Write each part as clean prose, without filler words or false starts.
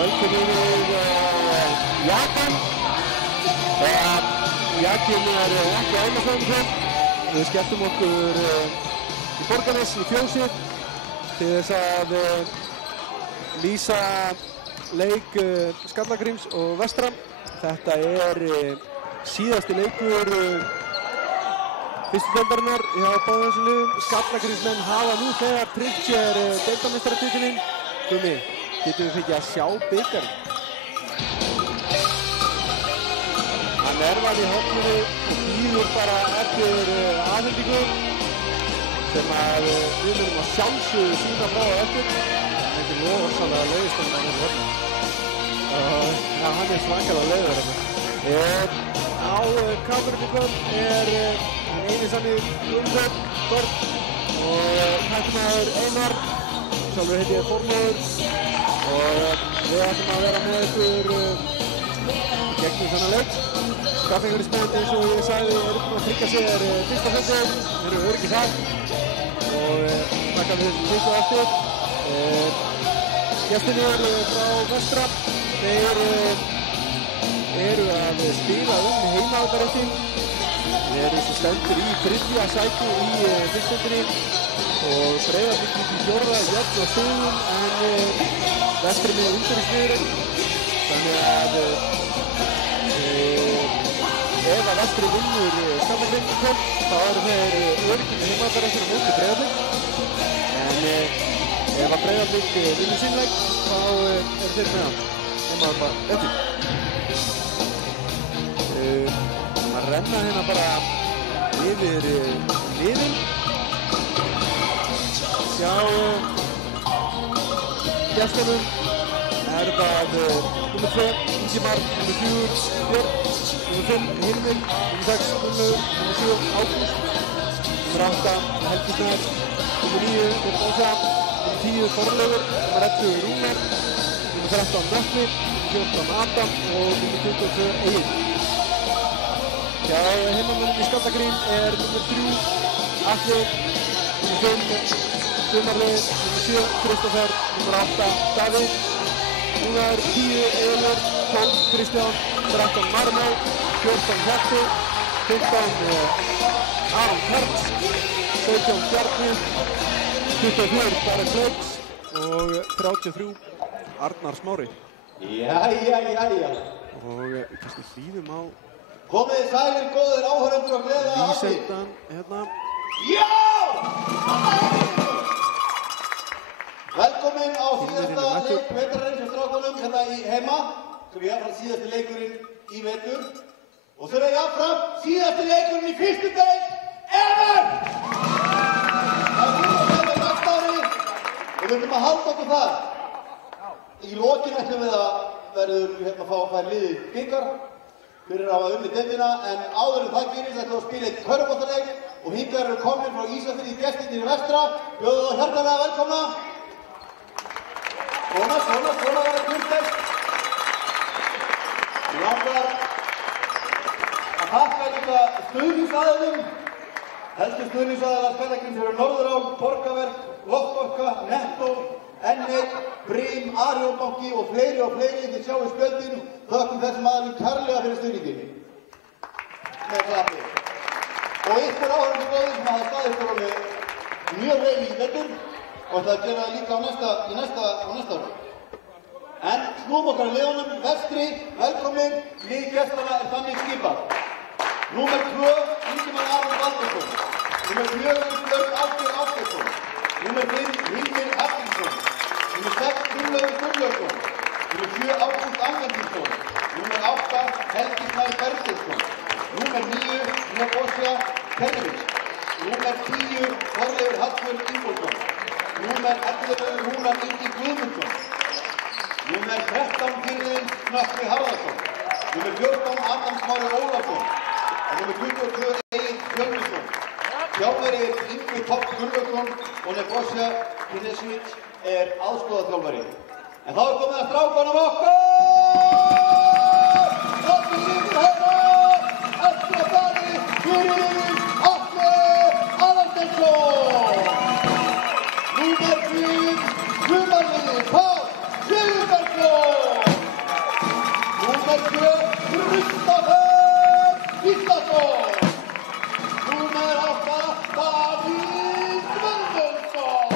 Velkomin við Japan. Jakin ekki æfnafræðingum. Við skelltum okkur í Borgarnes í fjósið til þess að lýsa leik Skallagríms og Vestra. Þetta síðasti leikur fyrstu deildarinnar hjá báðum þessum liðum. Skallagrímsmenn hafa nú þegar tryggt sér deildarmeistaratitilinn. Gumi, getum við fengið að sjá bikarinn? Hann var í horninu og bíður bara eftir afhendingu sem við munum að sjálfsögðu sýna frá og eftir. Þetta rosalega leiðistönd á þessu horn. Hann svakalega leiður hérna. Á kamerunni eini sanni Gunnþór og hættumaður Einar. Sjálfur heiti ég formóður og við ætlum að vera með ykkur gegnum þennan leik. Skaffingurinn eins og ég sagði búin að tryggja sér fyrsta sætið, eru öruggir þar og taka við þessu tíku eftir. Gestirnir frá Vestra, þeir eru að spila heimavallarréttinn. Þeir eru sem stendur í þriðja sæti í fyrstdeildinni og Breiðablik í fjórða jöfn á stigum en Vestri með umhverfisniðurinn. Þannig að ef að Vestri vinnur Skallagríms í kvöld þá eru þeir öruggir heimavallarréttir á móti Breiðablik. En ef að Breiðablik vinnur sín leik þá eru þeir með hann heimavallarréttir. Að renna hérna bara yfir liðin. Hjá gestunum það nr. 2 Ingimar, nr. 4 Björn, nr. 5 Hilmir, nr. 6 Gunnlaugur, nr. 7 Ágúst, nr. 8 Helgi Snær, nr. 9 Ósa, nr. 10 Þorleifur, nr. 11 Rúnar, nr. 13 Nökkvi, nr. 14 Adam og nr. 22 Egil. Hjá heimamönnum í Skallagrím nr. 3 Atli, nr. 5 Sumarlið, nr. 7 Kristófer, nr. 8 Davíð, nr. 10 Elur, 12 Kristján, 13 Marmá, 14 Hjalti, 15 Aron Karls, 17 Bjarni, 24 Darren Blakes og 33 Arnar Smári. Jæja. Og við kannski hlýðum á Komið sælir góðir áhorfendur og gleða að því. Lýsendan hérna. Já! Velkomin á síðasta leik vetrarins hjá strákunum hérna í heima, sem er jafnframt síðasti leikurinn í vetur. Og sem er jafnframt síðasti leikurinn í fyrstu deild ever! Það er búin að þetta næsta ári og við viljum að halda okkur þar. Í lokin ætlum við að verður fá liðið bikar fyrir að hafa unnið deildina, en áður en það gerist ætlum við að spila eitt körfuboltaleik og hingað eru komin frá Ísafirði gestirnir í vestra. Bjóðum þá hjartanlega velkomna. Svona verður kurteist. Ég langar að þakka líka stuðningsaðilum. Helstu stuðningsaðilar Skallagríms eru Norðurál, Borgarverk, Loftorka, Netto, N1, Brim, Arjónbanki og fleiri. Þið sjáu spjöldin. Þökkum þessum aðilum kærlega fyrir stuðningin. Með klappi. Og ykkur áhorfendur góðir sem hafa staðið ykkur alveg mjög vel í vetur og ætla að gera það líka á næsta ári. En snúum okkar að liðunum, vestri, velkomin, lið gestanna er þannig skipað. Númer 2, Ingimar Aron Baldursson. Númer 4, Björn Ásgeir Ásgeirsson. Númer 5, Hilmir Haftinsson. Númer 6, Gunnlaugur Gunnlaugsson. Númer 7, Ágúst Angandinsson. Númer 8, Helgi Snær Bergsteinsson. Númer 9, Nebosja Petrovic. Númer 10, Þorleifur Hallbjörn Ingólfsson. Númer 11, Rúnar Ingi Guðmundsson. Númer 13, Gyrðin Nökkvi Harðarsson. Númer 14, Adam Smári Ólafsson. Og númer 22, Egil Fjölnisson. Þjálfari er Yngvi Topp Gunnlaugsson og Nebosja Kinesvic er aðstoðarþjálfari. En þá er komið að strákunum okkar! Láttu lífið heyra! Eftir að bari fyrir Atli Aðalsteinsson! Númer 3, sumarliði Pál Sigurbergsson! Númer 2, Kristoffer Gíslason! Númer 8, Davíð Guðmundsson!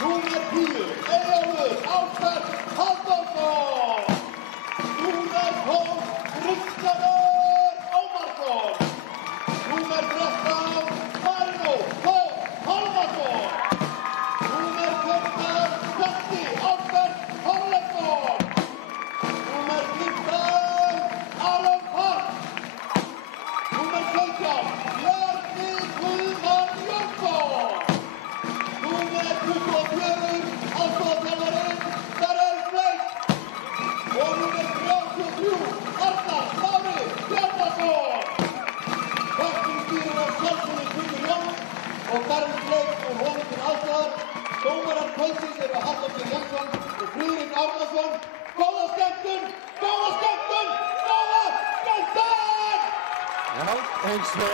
Númer 10, Eyjólfur Ásberg Halldórsson! Númer 12, Kristoffer Ómarsson! Númer 13, Marino Þór Pálmarsson! Númer 15, Svetti Ásberg Þorleifsson! Númer 15, Aron Karls! Númer 17, Bjarni Guðmann Jónsson! Númer 24, aðstoðarþjálfarinn Darren Blakes! Og númer 33, Arnar Smári Bjarnason! Vaktingstýrir af sjálfsögðu Guðmundur Jóns og Darren Blakes og honum til aðstoðar. Dómarar kvöldsins eru Hallbjörn Jónsson og Friðrik Árnason. Góða skemmtun! Góða skemmtun! Góða skemmtun! Já, eins og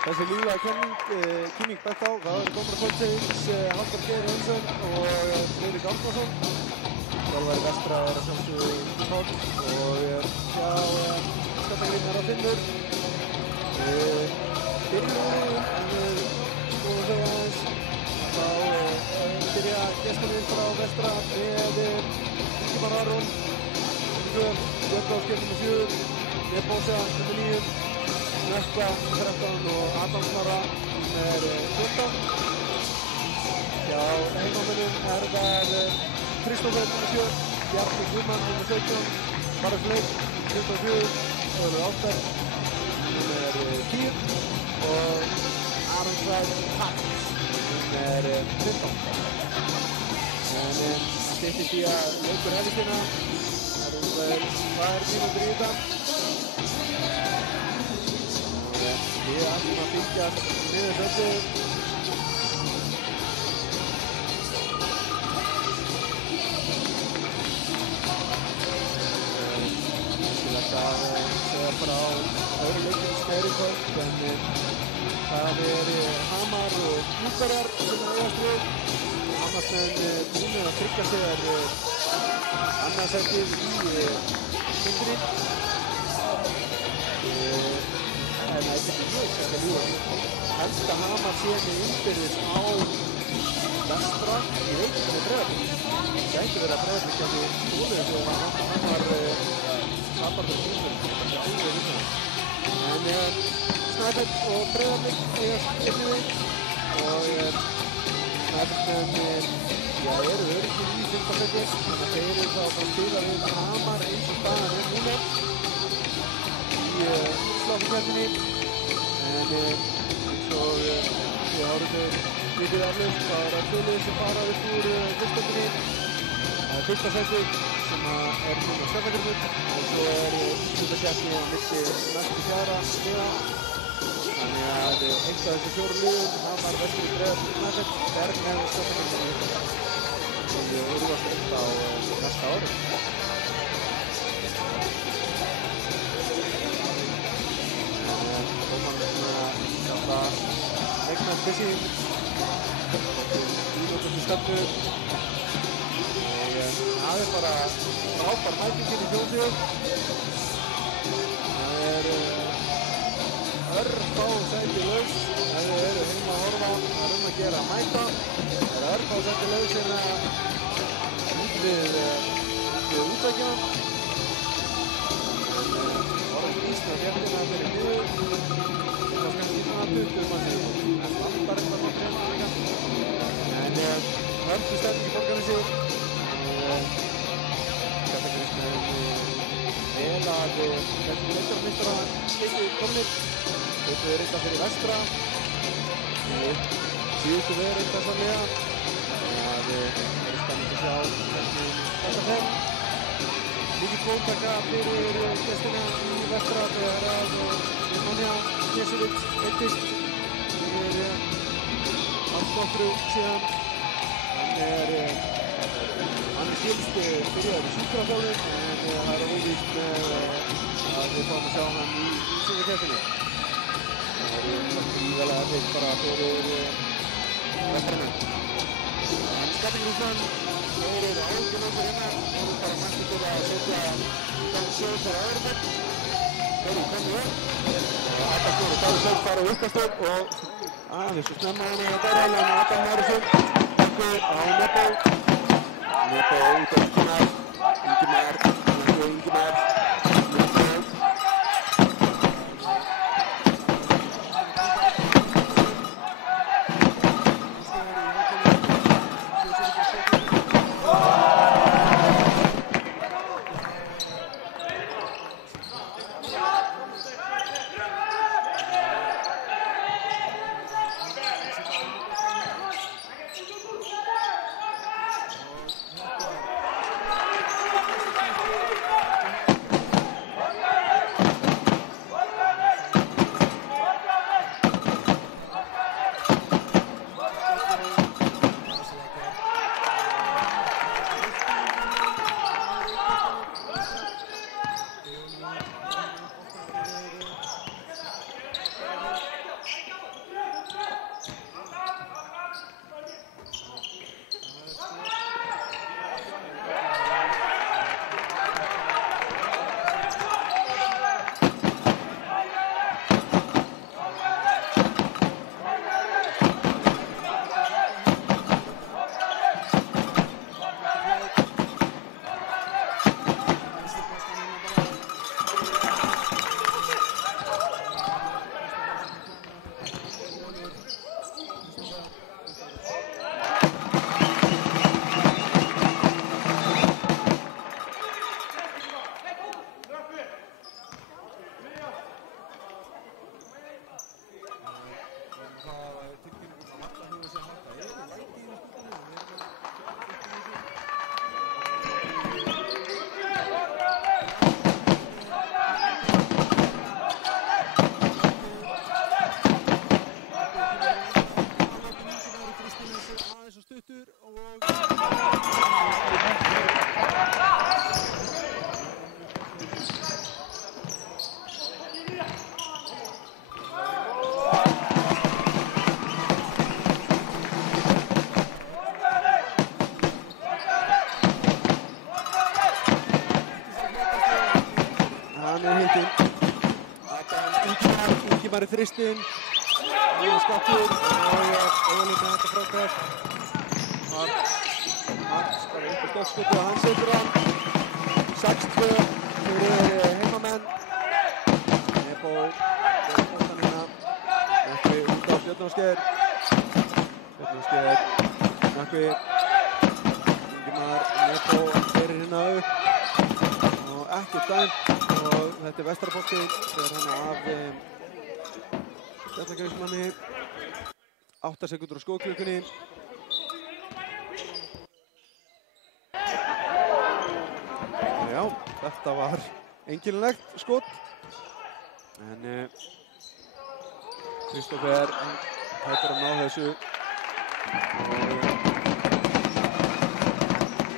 þessi líflega kynning bætt á, það eru dómarar kvöldsins Halldór Geir Jónsson og Friðrik Árnason. Þjálfari vestra er að sjálfsögðu Páll og hjá Skallagrímar að Finnur. Byrjum skoðum þau aðeins. Þá byrja gestirnir frá vestra með Ingimar Aron, Björn Ásgeir nr. 4, Nebosja nr. 9, Nökkva 13 og Adam Smára nr. 14. Hjá heimamönnum er það Kristoffer nr. 7, Bjarni Guðmann nr. 17, Darren Blakes 24, Þorleifur Ásberg nr. 10 og Aron Karls nr. 15. En styttist í að leikur helgistina. Það eru vel 2 mínútur í þetta. Og við ætlum að fylgjast með þessu. Skilast að segja frá öðru leikinn sem er í kvöld, en það er Hamar og Búkarar sem eigast við. Hamarsmenn búin að tryggja sér annarsætið í myndinni. nei, þetta er mjög sætt að ljúga. Helst að Hamar sé með innbyrðis á vestra, ég veit ekki með Breiðablik. Það gæti verið að Breiðablik gæti stólið þegar Hamar tapar fyrir tímum. En Snæfell og Breiðablik eigast einnig við og Snæfellsmenn eru öruggir í 15 sæti, þannig að þeir eru þá að spila við Hamar eins og staðan núna í útslagkeppninni. En eins og við árum vikið eflaust, það eru tvö lið sem fara upp úr fyrstdeildinni. Það er fyrsta sætið sem er núna Stjarnargrunnur og svo er úrslitakeppni á milli næstu 4 liða. Þannig að eitt af þessu 4 liðum, Hamar, Vestur, Breiðablik, Snæfell, er með Stjarnargrunnur sem úrvast upp á næsta ári. Þetta leikmenn Bissi ílótandi stefnu og það er bara frábær mætingin í Þjóðsíðu. Það er örfá sæti laus ef þið eru heima að horfa, það er að gera að mæta. Það er örfá sæti laus hérna við útveikja. Orðin Ísna fjörðina fyrir niður. Það er kannski svona 20 mann sem vandar eitthvað með trefna aðeina. En hörðu stefning í Borgarnesi. Þetta kannski með vel að þessi leikarmeistara leikið komnir. Þetta er eitthvað fyrir vestra. Síðustu veður eitthvað sannlega. Það er spennandi að sjá hvernig þetta fer. Mikið góðtaka fyrir gestina í vestra þegar að Nemanja Knežević veittist fyrir nokkru síðan. Hann skilst byrjaður í sjúkraþjálfun en það er óvíst að við fáum að sjá hann í sigurkeppninni. Það er gríðarlega erfitt bara fyrir vestramenn. En Skaftingrúsland þeir eru ágjörnandi hérna og eru bara mættu til að setja þannig sjöð fyrir öðrufell. Þeir eru komið upp. Adam Þór og Davíð Sveinn fara á uppkastöð og aðeins svo snemma hann að Darhæl en Adam Marisson takku á Nebo út af skonar Ingimar Ingimar í þristinn. Skattur og Óli með þetta frákast. Marks bara upp á stökkskotið og hann setur hann. 6-2 fyrir heimamenn. Nebo boltan hérna. Nökkvi út á Björn Ásgeir. Björn Ásgeir. Nökkvi. Ingimar Nebo fyrir hérna upp. Og ekki dæmt. Og þetta Vestarbolti. Þegar hann af Fjallagrímsmanni. 8 sekúndur á skotklukkunni. Já, þetta var einkennilegt skot. En Kristófer hættir að ná þessu.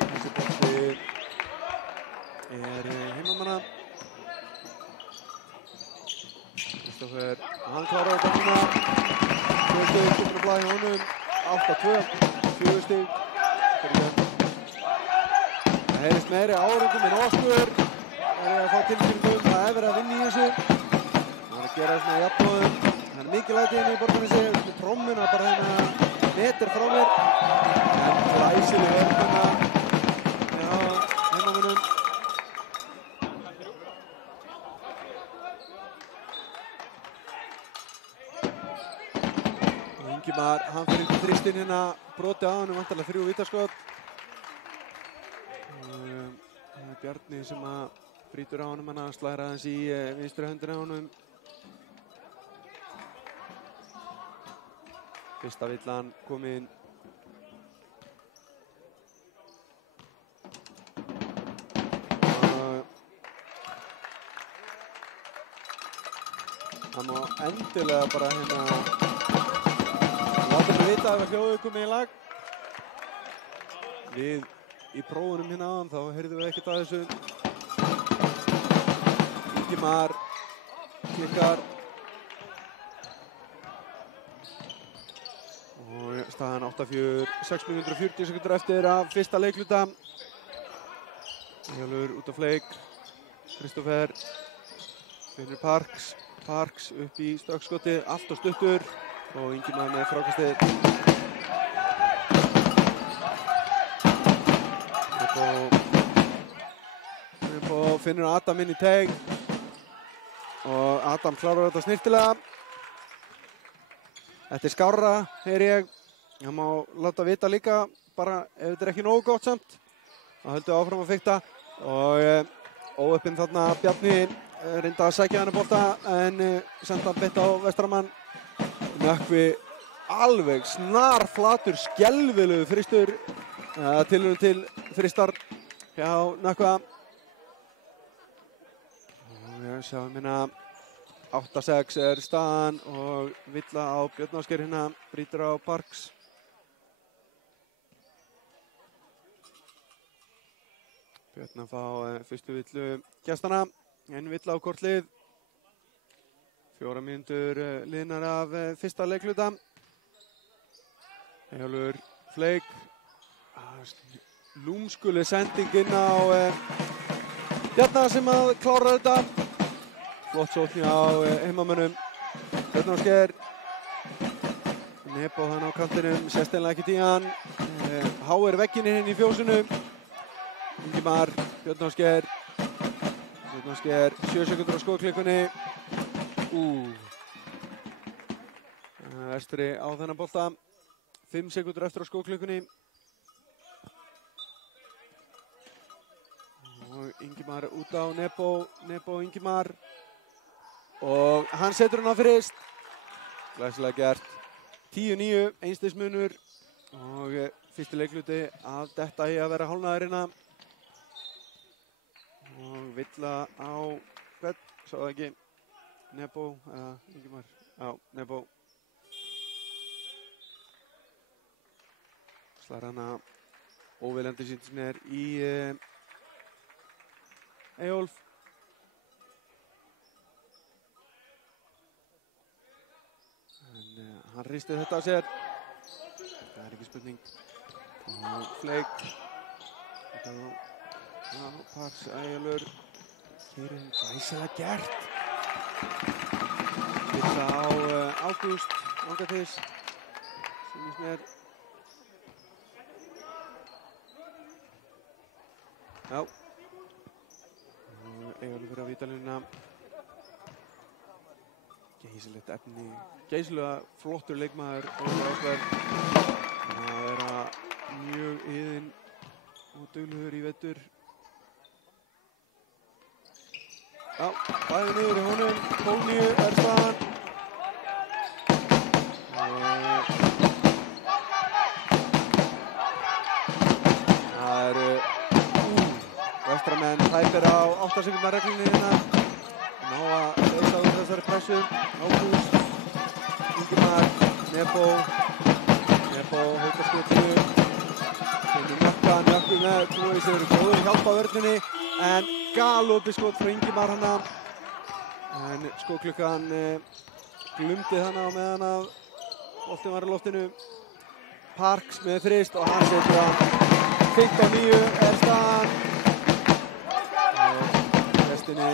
Þessi bolti heimamanna. Kristófer, hann klárar á boltina. 2 stig, komin að blaði honum. 8-2, 4 stig. Það heyrist meiri árundum en okkur. Það að fá tilkynningum að verið að vinna í þessu. Það að gera svona jafnóðum. Það mikið látið inn í Borgarnesi. Með trommuna bara hérna meter frá mér. En glæsileg hérna hjá heimamönnum. Ingimar, hann fyrir út í þristinn hérna. Broti á honum, vantarlega 3 vítaskot. Bjarni sem að brýtur á honum, hann slær aðeins í vinstri höndina á honum. Fyrsta villan komin. Það má endilega bara hérna láta mig vita ef hljóðið komið í lag. Við í prófunum hérna áðan þá heyrðum við ekkert að þessu. Ingimar klikkar. Og staðan 8-4, 6 mínútur og 40 sekundur eftir af fyrsta leikluta. Hjálfur út á fleik. Kristófer finnur Parks upp í stökkskoti, allt og stuttur. Og Ingimar með frákastið. Nebo finnur Adam inn í teig. Og Adam klárar þetta snirtilega. Þetta skárra, heyri ég. Það má láta vita líka, bara ef þetta ekki nógu gott samt. Þá höldum við áfram að fikta. Og óöppinn þarna Bjarni reynda að sækja hann bolta en senda hann beint á Vestaramann. Nökkvi alveg snarflatur, skelfilegur þristur. Tilraun til þristar hjá Nökkva. Og sjáum hérna 8-6 staðan og villa á Björn Ásgeir hérna, brýtur á Parks. Björn að fá fyrstu villu gestana, en villa á hvort lið. 4 mínútur liðnar af fyrsta leikluta. Hjálfur fleik. Lúmskuleg sending inn á Bjarna sem að klára þetta. Flott sókn á heimamönnum. Björn Ásgeir. Nebo hann á kantinum, sérsteinlega ekkert í hann. Háir vegginn inn í fjósinu. Ingimar, Björn Ásgeir. Björn Ásgeir, 7 sekundur á skotklukkunni. Vestri á þennan bolta. 5 sekundur eftir á skotklukkunni. Og Ingimar út á Nebo Ingimar. Og hann setur hann á fyrst. Glæsilega gert. 10-9, einstigsmunur. Og fyrsti leikluti að detta í að vera hálfnaður hérna. Og villa á hvern, sá það ekki. Nebo, eða Ingimar. Já, Nebo. Slar hana óviljandi sýnt sem er í Eyjólf. En hann hristi þetta á sér. Það er ekki spurning. Og fleik. Já, Parks, Eyjólfur. Hér er glæsilega gert. Vitsa á Ágúst Langatis, sýnist mér. Já. Eyjólfur fyrir á vítalínuna. Geysilegt efni, geysilega flottur leikmaður Óli Ásberg. Það að vera mjög iðinn og duglegur í vetur. Já, bæði niður í honum, 12-9 er staðan. Það eru vestramenn tæpir á 8 sekúndna reglunni hérna. Ná að leysa úr þessari pressu. Ágúst, Ingimar, Nebo hótaskotinu. Finnur Nökkvi með trúið sér góður hjálp á vörninni en galopið skot frá Ingimar hana. En skotklukkan glumdi hana á meðan að boltinn var í loftinu. Parks með þrist og hann setur hann. 15-9 er staðan. Og restinni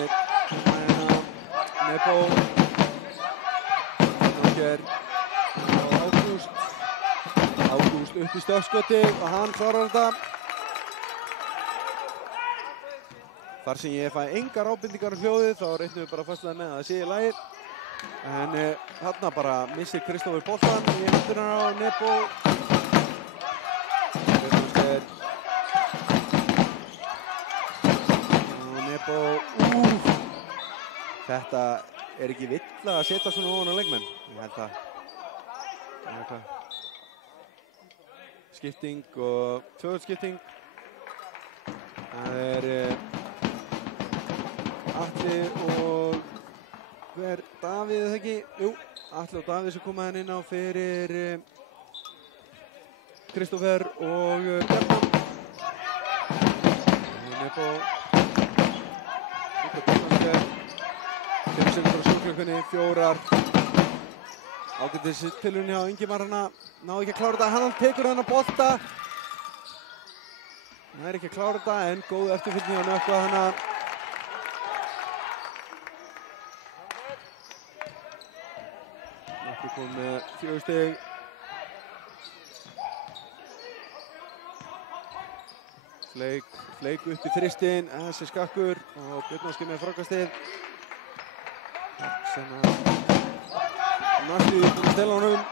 Nebo, Náker og Ágúst upp í stökkskoti og hann klárar þetta. Þar sem ég fæ engar ábendingar um hljóðið þá reiknum við bara að fastlega með að það sé í lagi. En þarna bara missir Kristófur boltann í hendunar á Nebo. Og Nebo, Þetta er ekki vill að setja svona ofan á leikmenn. Ég held að skipting og tvöfaldsskipting. Það er Atli og hver Davíð eða ekki? Jú, Atli og Davíð sem koma henni inn á fyrir Kristófer og Bjarnan. Nebo klukkunni 4. Ágætis tilraun hjá Ingimar hana. Ná ekki að klára þetta. Hann tekur hana bolta. Hann er ekki að klára þetta en góð eftirfylgni hjá Nökkva hana. Nökkvi kom með 4 stig. Fleik upp í þristinn. Þessi skakkur og Björnóski með frákastið. Sem að næstu búin að stela honum.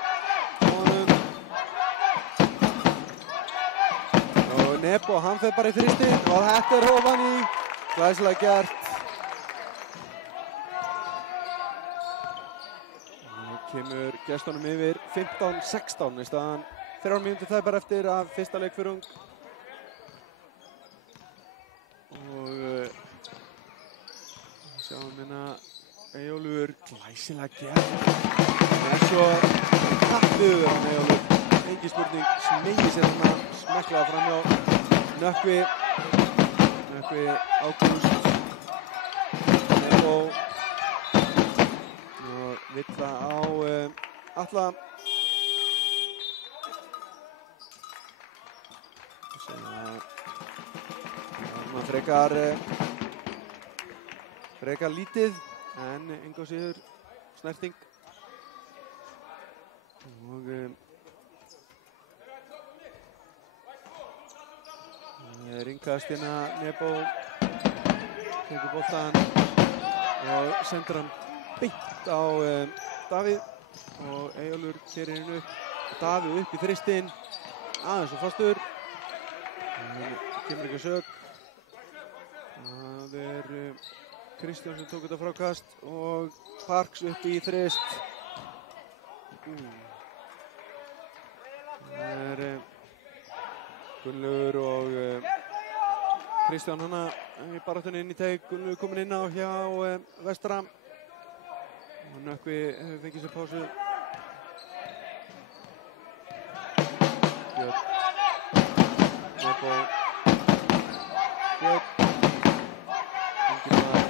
Og Nebo, hann fer bara í þristinn og þetta er ofan í. Glæsilega gert. Og kemur gestunum yfir 15-16 í staðan. 3 mínútur það bara eftir af fyrsta leikfyrung. Og sjáum hérna Eyjólfur, glæsilega gert. Það er svo kappiður hann Eyjólfur. Engin spurning, smegir sér hana, smeklaða fram hjá Nökkvi, Ágúst, Nebo og Villa á Atla. Það var frekar lítið. En engu á síður snerting og ringkast hérna Nebo tekur boltan og sendur hann beint á Davíð og Eyjólfur keyrir hann upp. Davíð upp í þristinn aðeins og fastur. Kemur ekki að sök. Það er Kristján sem tók þetta frákast og Parks upp í þrist. Það er Gunnlaugur og Kristján hana í baráttunni inn í teig. Gunnlaugur komin inn á hjá Vestra. Og Nökkvi hefur fengið sér pásu. Björn. Nebo. Björn. Ingimar.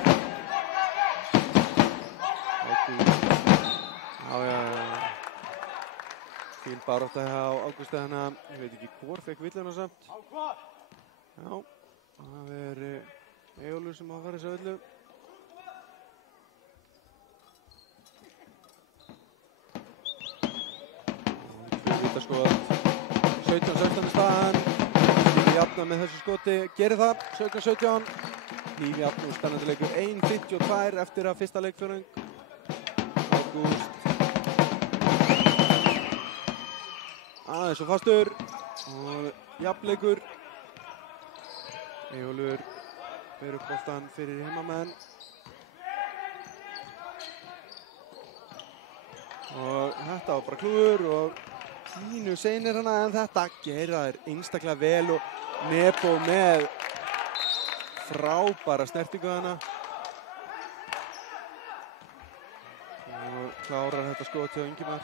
Fín barátta hjá Ágústi hana. Ég veit ekki hvor fekk villuna samt. Já, það er Eyjólfur sem á að fara þessa villu. Vítaskot, 17-16 staðan. Hníf jafna með þessu skoti, gerir það, 17-17. Hníf jafn og spennandi leikur, 1:52 eftir að fyrsta leikfjörðung. Ágúst. Aðeins og fastur og jafnleikur. Eyjólfur ber upp boltann fyrir heimamenn. Og þetta var bara klúður og pínu seinir hana en þetta gera þær einstaklega vel og Nebo með frábæra snertingu hana. Og klárar þetta skot hjá Ingimar.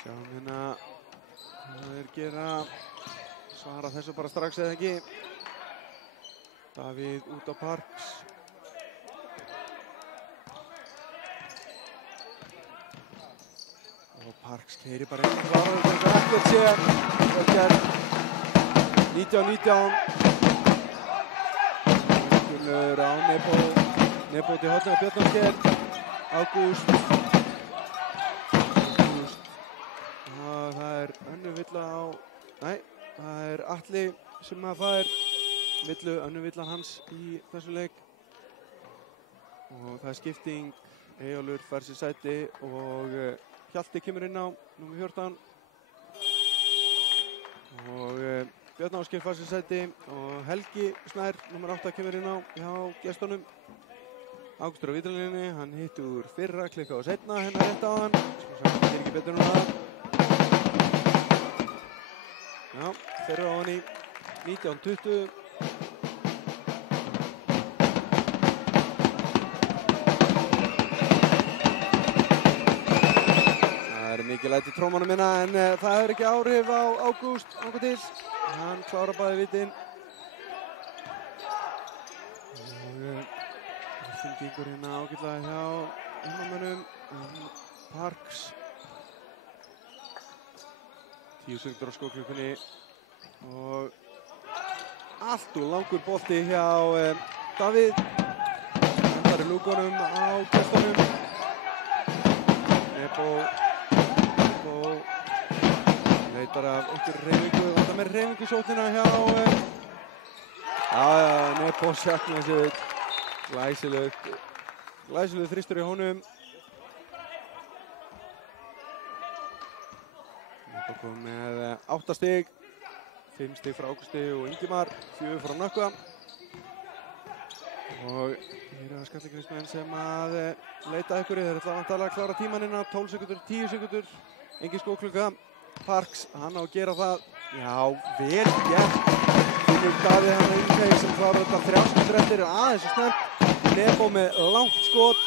Sjáum hérna hvað þeir gera. Svara þessu bara strax eða ekki. Davíð út á Parks. Og Parks keyrir bara inn og klárar þetta ekkert sér. Það gerð 19-19. Gunnur á Nebo. Nebo til hornið á Björnarsker. Ágúst. Og það er önnur villa á... Nei, það er Atli sem að fær villu, önnur villan hans í þessu leik. Og það er skipting. Eyjólfur fær sér sæti og Hjalti kemur inn á númer 14. Og Björn Ásgeir fær sér sæti og Helgi Snær, númer 8, kemur inn á hjá gestunum. Ágústur á vítalinni, hann hitt úr fyrra, klikka á seinna hérna rétt á hann. Svo sem hann ekki betur en það. Já, fyrra á hann í 19-20. Mikið læti trómanum minna en það hefur ekki áhrif á Ágúst ánga til. Hann klárar bæði vitinn. Og það gengur hérna ágætlega hjá heimamönnum. Parks. 10 sekundur á skóklukkunni. Og allt úr langur bolti hjá Davíð. Hendar í lúkunum á gestunum. Nebo leitar af einhverju hreyfingu, þetta með hreyfingu sóknina hjá Nebo sjálfna sig glæsileg þristur í honum. Nebo kom með 8 stig, 5 stig frá Ágústi og Ingimar, 4 frá Nökkva. Og hér er það skallagrinsmenn sem að leita einhverju, þeir ætla vantarlega að klára tímaninn á 12 sekundur, 10 sekundur, engin skóklukka. Parks, hann á að gera það. Já, vel gert. Finnur Davíð hann í þeim sem klárar þetta 3 sekundur eftir, aðeins og snöggt. Nebo með langt skot.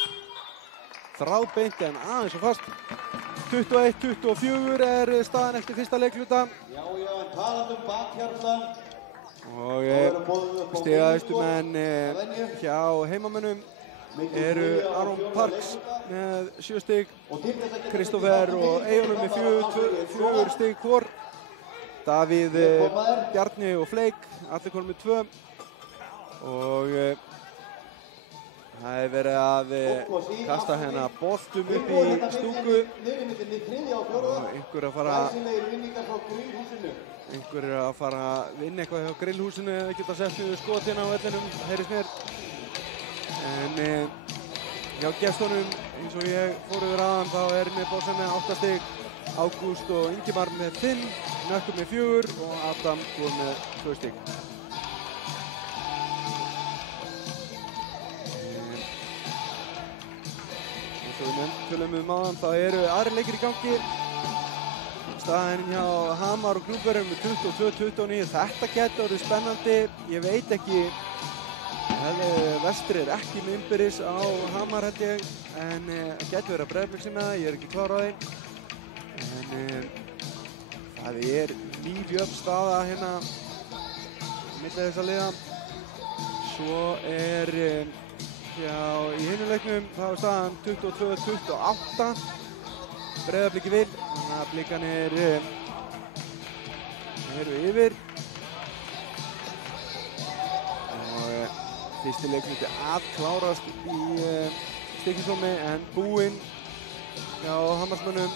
Þráðbeint en aðeins og fast. 21-24 er staðan eftir fyrsta leikluta. Já, en talandi bakhjarlan. Og stigaðustu menn hjá heimamönnum eru Aron Parks með 7 stig, Kristoffer og Eyjólfur með 4 stig hvor. Davíð, Bjarni og Fleik, allir konum með 2. Og það hefur verið að kasta hérna boltum upp í stúku. Og einhver er að fara að vinna eitthvað hjá grillhúsinu eða geta sett við skot hérna á vellinum, heyrist mér. En hjá gestunum, eins og ég fór yfir aðan, þá er Nebo sem með 8 stig, Ágúst og Ingimar með 5, Nökkvi með 4 og Adam kom með 2 stig. Eins og við tölum aðan, það eru aðri leikir í gangi. Staðinn hjá Hamar og Gnúpverjum með 22-29. Þetta getur orðið spennandi. Ég veit ekki, Vestri er ekki með innbyrðis á Hamar held ég, en getur verið að Breiðablik með það, ég er ekki klár á þeim. En það er lífjöfn staða hérna milli þessa liða. Svo er í hinu leiknum, þá er staðan 22-28. Breiðabliki vil, þannig að blikarnir eru yfir. Og fyrsti leikluti að klárast í Stykkishólmi en búinn hjá Hamarsmönnum.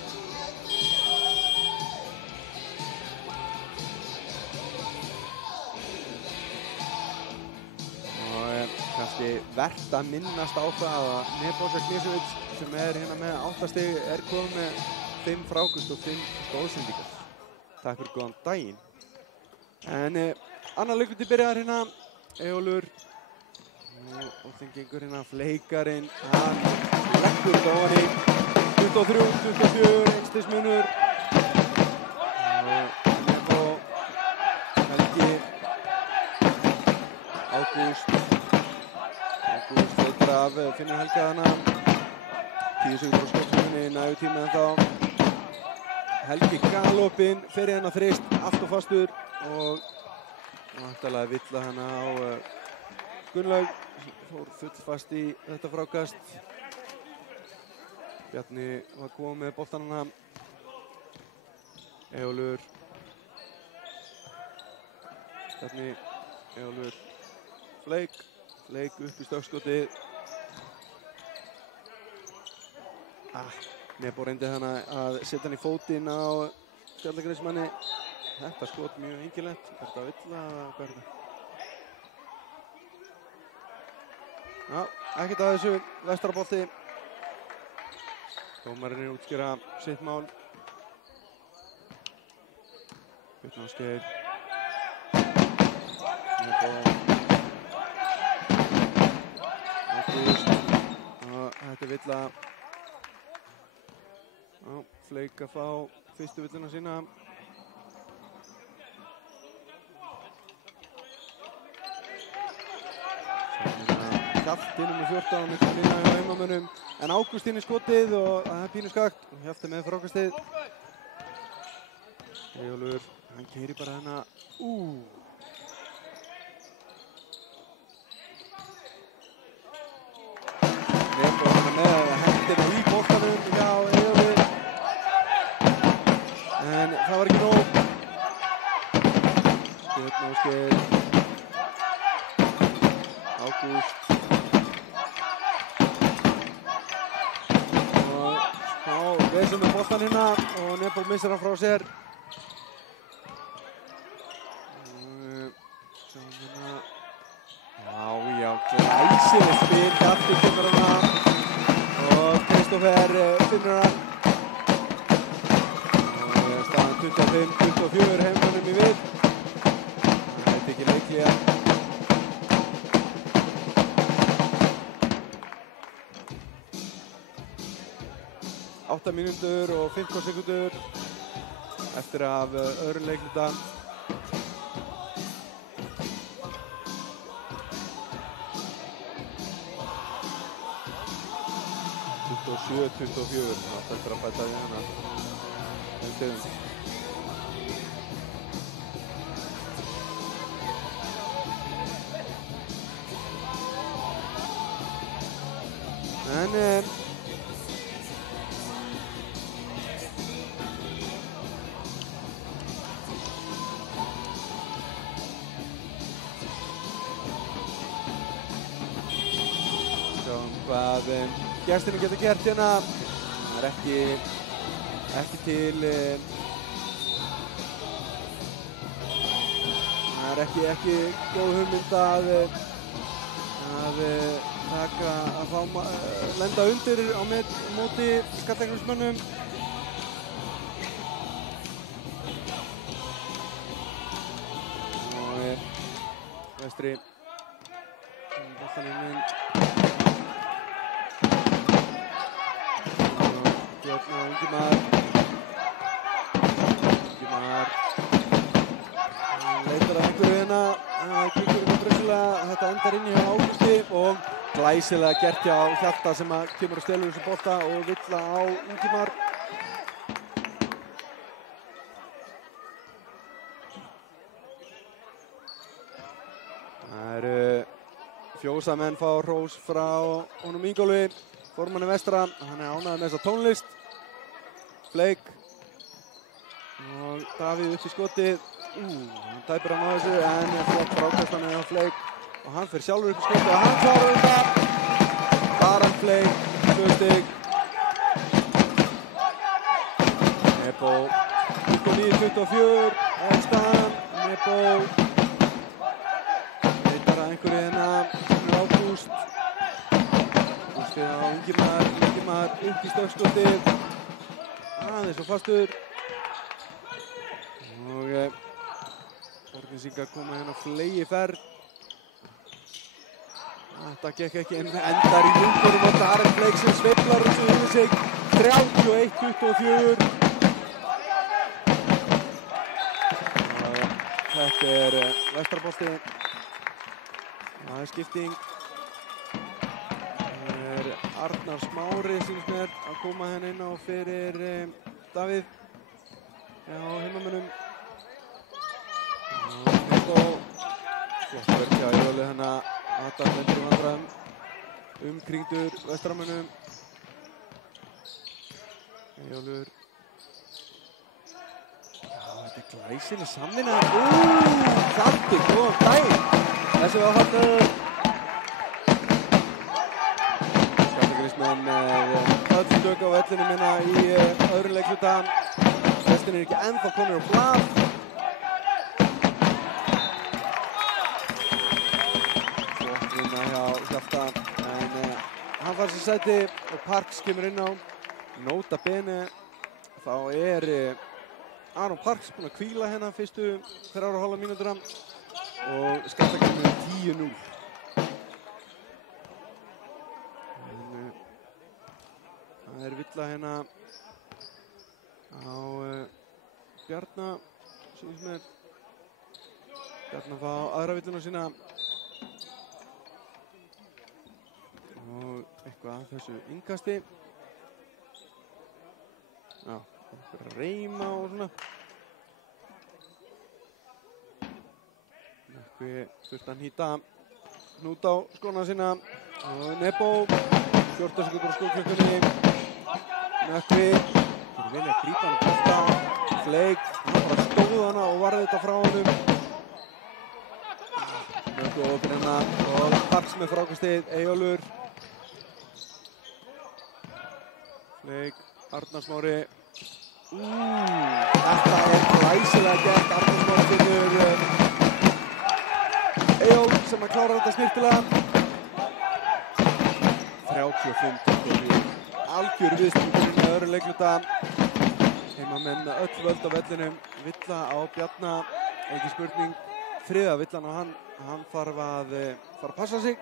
Og kannski verðt að minnast á það að Nebojša Knežević sem hérna með 8 stig komið með 5 fráköst og 5 stóðsendingar. Takk fyrir góðan daginn. En annar leikur til byrjaðar hérna, Eyjólfur. Og þeim gengur hérna fleikarinn, hann leggur þetta ofan í 23-24, einstigsmunur. Og Nebo, Helgi, Ágúst veitir af Finnur Helga þarna. 10 sekundur á skottsmunni, nægur tíma en þá. Helgi galopinn, fer hérna þrist, allt og fastur og vantarlega villa hana á Gunnlaug. Fór fullfast í þetta frákast. Bjarni var komið með boltan hana. Eyjólfur. Bjarni, Eyjólfur. Fleik upp í stökkskotið. Nebo reyndi hana að setja hann í fótinn á Skjaldagreinsmanni. Þetta skot mjög einkennilegt. Er þetta villa eða hvað er þetta? Já, ekkert að þessu, Vestarabolti. Dómarinn er útskýra sitt mál. Björn Ásgeir. Nebo. Ágúst. Þetta er villa. Já, Fleik að fá fyrstu villuna sína. Hjalti nummer 14 miklu minna hjá heimamönnum en Ágúst inn í skotið og það er pínu skakt. Hjalti með frákastið. Eyjólfur, hann keyrir bara hana. Nebo hana með hendina í boltanum hjá Eyjólfur. En það var ekki nóg. Björn Ásgeir. Ágúst. Vesum með boltan hérna og Nebo missir hann frá sér. Já, glæsilegt spil, Hjalti finnur hana og Kristófer finnur hann. Og staðan 25-24 heimamönnum í við. Það er ekki leiklega. 8 mínútur og 15 sekundur eftir af öðrum leikluta. og 7-24. Það eftir að bæta við hana. En hvað gestirnir geta gert hérna. Það er ekki til það er ekki góð hugmynd að lenda undir á móti Skjaldagreinsmönnum. Og Vestri boltaninn inn. Ingimar leitar að einhverju hérna. Það gengur eitthvað brössulega. Þetta endar inn hjá Ágústi og glæsilega gert hjá Hjalta sem kemur og stelur þessu bolta og villa á Ingimar. Það eru fjósamenn fá hrós frá honum Ingólfi, formanni Vestra. Hann er ánægður með þessa tónlist. Fleik og Davíð upp í skotið. Hann tæpir hann á þessu en flott frákastan hjá Fleik og hann fer sjálfur upp í skotið og hann klárar þetta. Aron Fleik Kastið á Ingimar upp í stökkskotið. Aðeins og fastur. Og Borgnesingar koma hérna á fleygiferð. Þetta gekk ekki en endar í núngurum og Darren Blake sem sveiflar þessu yfir sig. 31-24. Þetta Vestarbolti. Það skipting. Það Arnar Smári sýnist mér að koma hérna inn á fyrir Davíð á heimamönnum. Flott verk hjá Eyjólfi hérna. Adam lendur vandræðum umkringdur Vestaramönnum. Eyjólfur. Þetta glæsileg samvinna. Hjalti, góðan daginn. Þessi var Hjaltur. Skallagrísmenn með öll tök á vellinum hérna í öðrum leikhluta. Restin ekki ennþá komnir á blað. Hjalta, en hann fær sér sæti og Parks kemur inn á. Nota bene, þá Aron Parks búinn að hvíla hérna fyrstu 3,5 mínútuna og Skallagrímur 10-0. Það villa hérna á Bjarna, sýnist mér. Bjarna fá aðra villuna sína. Og eitthvað að þessu innkasti. Já, einhver að reyma og svona. Nökkvi þurfti að hnýta hnút á skóna sína. Og Nebo, 14 sekundur á skóklukkunni. Nökkvi, þeir vilja grípa hann bolta. Flake, hann bara stóð hana og varði þetta frá honum. Nökkvi opinn hérna og Parks með frákastið, Eyjólfur. Flake, Arnar Smári. Þetta glæsilega gert. Arnar Smári finnur Eyjólf sem að klára þetta snyrtilega. 35-24. Algjör viðstöngurinn með öðru leikluta. Heimamenn með öll völd á vellinum. Villa á Bjarna, ekki spurning. Þriða villan á hann þarf að passa sig.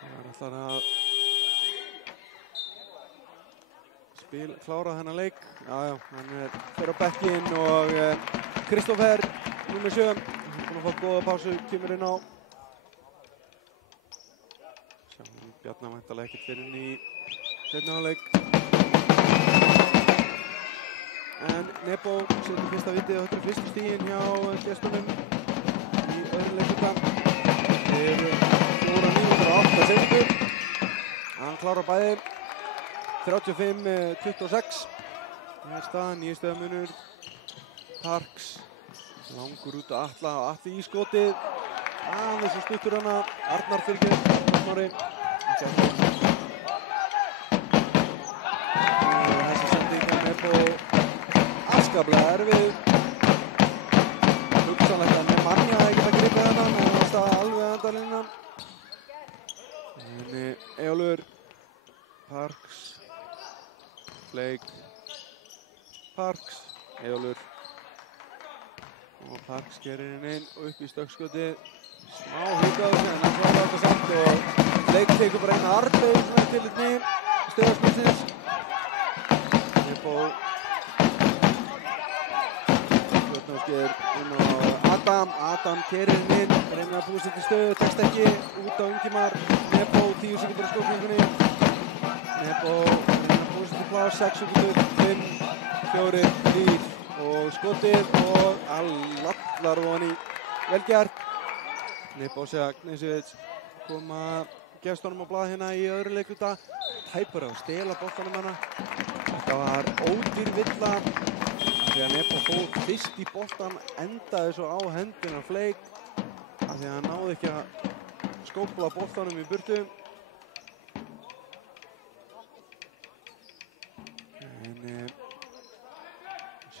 Það ætlar að klára þennan leik. Jájá, hann fer á bekkinn og Kristoffer, nr. 7, hann búinn að fá góða pásu, kemur inn á. Sjáum Bjarna væntanlega ekkert fyrir inn í seinni hálfleik. En Nebo setur fyrsta vitið og þetta fyrstu stiginn hjá gestunum í öðrum leikluta. Þeir 4 mínútur og 8 sekundur. Hann klárar bæði. 35-26. Það staðan, nýjastöðamunur. Parks langur út að Atla og Atli í skotið. Aðeins og stuttur hana. Arnar fyrir Smári. Þessi sending Nebo afskaplega erfið. Hugsanlegt að Nemanja hefði getað gripið hennan en það staði alveg endalínuna. Eyjólfur, Parks, Flake, Parks, Eyjólfur og Parks gerir inn og upp í stökkskotið. Smá hluta á þessu en hann klárar þetta samt og Flake tekur bara eina Arnberg svona til þetta stöðarskotins. Nebo Fljótnáskir inn á Adam kerir inn, reynir að búa sér til stöðu, tekst ekki út á Ingimar. Nebo 10 sekundur á skóklingunni. Nebo Plás, 6 sekundur, 5, 4, 3 og skotið og allar ofan í. Vel gert. Nebo Agnesíus koma gestunum á blað hérna í öðru leikluta. Tæpur á að stela boltanum hana. Þetta var ódýr villa. Þegar Nebo fór fyrst í boltan endaði svo á hendina Flake af því að hann náði ekki að skópla boltanum í burtu.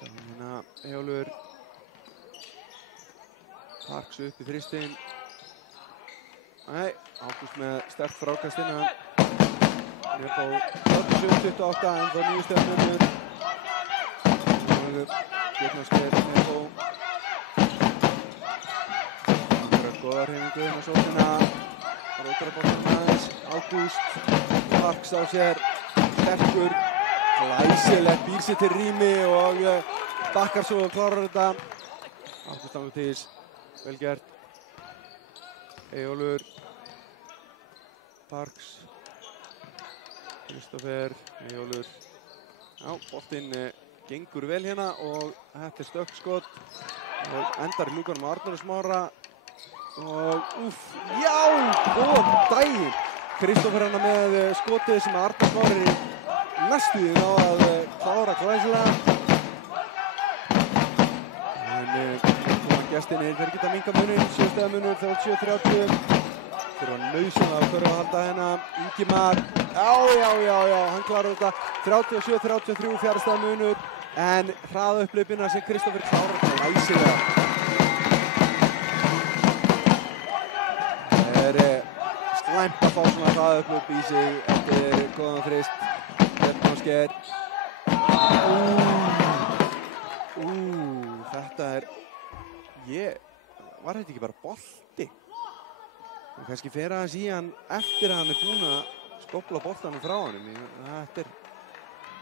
Sjáum hérna Eyjólfur. Parks upp í þristinn. Nei, Ágúst með sterkt frákast innan. Nebo 37-28 en þá 9 stig munur. Björn Ásgeir Nebo. Góðar hreyfingu inn á sóknina. Rótar á boltanum aðeins. Ágúst Parks á sér. Sterkur. Glæsilegt býr sér til rými og bakkar svo og klárar þetta. Ágúst Angutís. Vel gert. Eyjólfur. Parks. Kristoffer. Eyjólfur. Já, boltinn gengur vel hérna og þetta stökkskot. Og endar í lúkunum á Arnóri Smára. Og já, góðan daginn. Kristoffer hérna með skotið sem Arnór Smári næstuði ná að klára glæsilega. En gestinni þeir geta minnka munin, 7 stiga munur, 37-30. Þeir var nauðsynlega að þurfa að halda hérna. Ingimar, já, hann klarar þetta. 37-33, 4 stiga munur. En hraða upphlaupina sem Kristoffer klárar glæsilega. Það slæmt að fá svona hraða upphlaup í sig eftir góðan þrist. Björn Ásgeir. Þetta var þetta ekki bara bolti? Og kannski fer aðeins í hann eftir að hann búinn að skópla boltanum frá honum.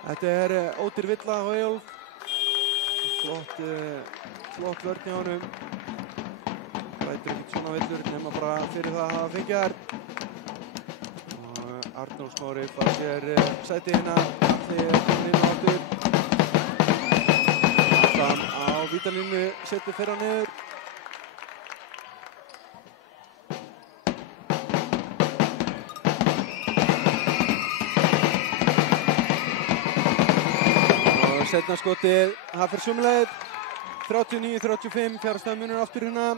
Þetta ódýr villa á Eyjólf. Flott vörn hjá honum. Rætur ekki svona villur nema bara fyrir það að hafa fengið þær. Og Arnór Smári fær sér sæti hérna þegar hann inn á aftur. Fram á vítalínu, setur fyrra niður. Og setna skotið, það fer sömuleið. 39-35, 4 stiga munur aftur hérna.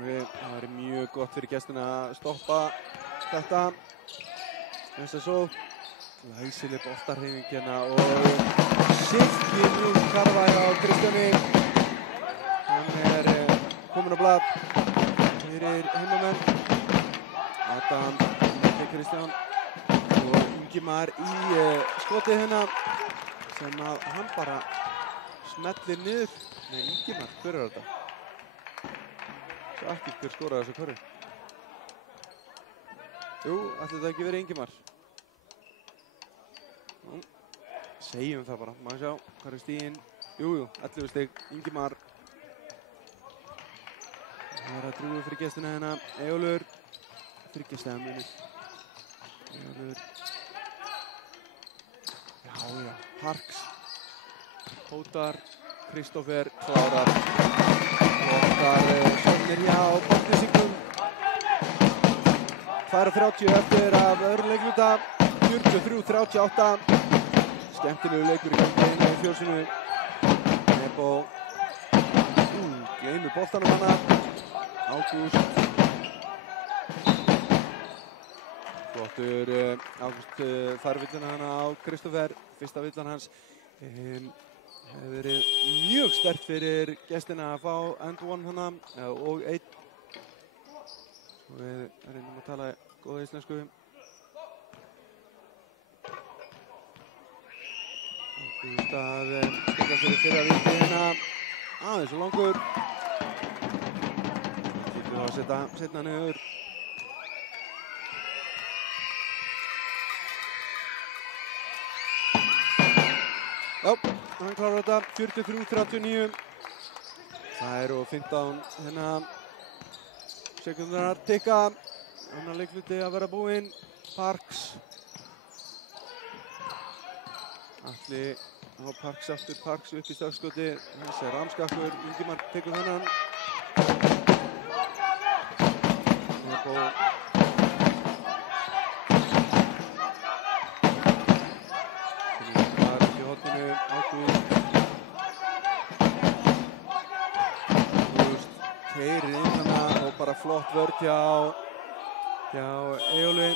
Það er mjög gott fyrir gestina að stoppa þetta. Þessa svo. Glæsileg boltarhreyfing hérna og silki mjúk karfa hjá Kristjáni. Hann kominn á blað fyrir heimamenn. Adam, Kristján og Ingimar í skotið hérna sem að hann bara smellir niður. Nei, Ingimar, hver er þetta? Svo ekki hver skoraði þessu körfu. Jú, ætli þetta ekki verið Ingimar. Segjum það bara, maður sjá, hvað er stiginn? Jú, 11 stig, Ingimar. Það er að drúga fyrir gestina hérna, Eyjólfur. 3 stiga munur. Eyjólfur. Já, Parks. Hótar, Kristoffer, klárar. Hótar, sóknir hjá Botnisingum. 2:30 eftir af öðrum leikluta. 43-38. Skemmtilegu leikur í gangi einu í fjórsinu. Nebo. Gleymir boltanum hana. Ágúst. Flottur. Ágúst fær villana hana á Kristoffer. Fyrsta villan hans. Hefur verið mjög sterkt fyrir gestina að fá end one hana og einn. Við reynum að tala góða íslensku. Ágúst að stilla sér í fyrra vítina. Aðeins og langur. Getur þá að setja seinna niður. Já, hann klárar þetta. 43-39. Það eru 15 hérna sekundunar tikka. Annar leikluti að vera búinn. Parks. Atli á Parks aftur. Parks upp í stökkskoti. Þessi er ramskakkur. Ingimar tekur þennan. Nebo. Ingimar upp í horninu. Ágúst. Ágúst keyrir inn hana og bara flott vörn hjá Eyjóli.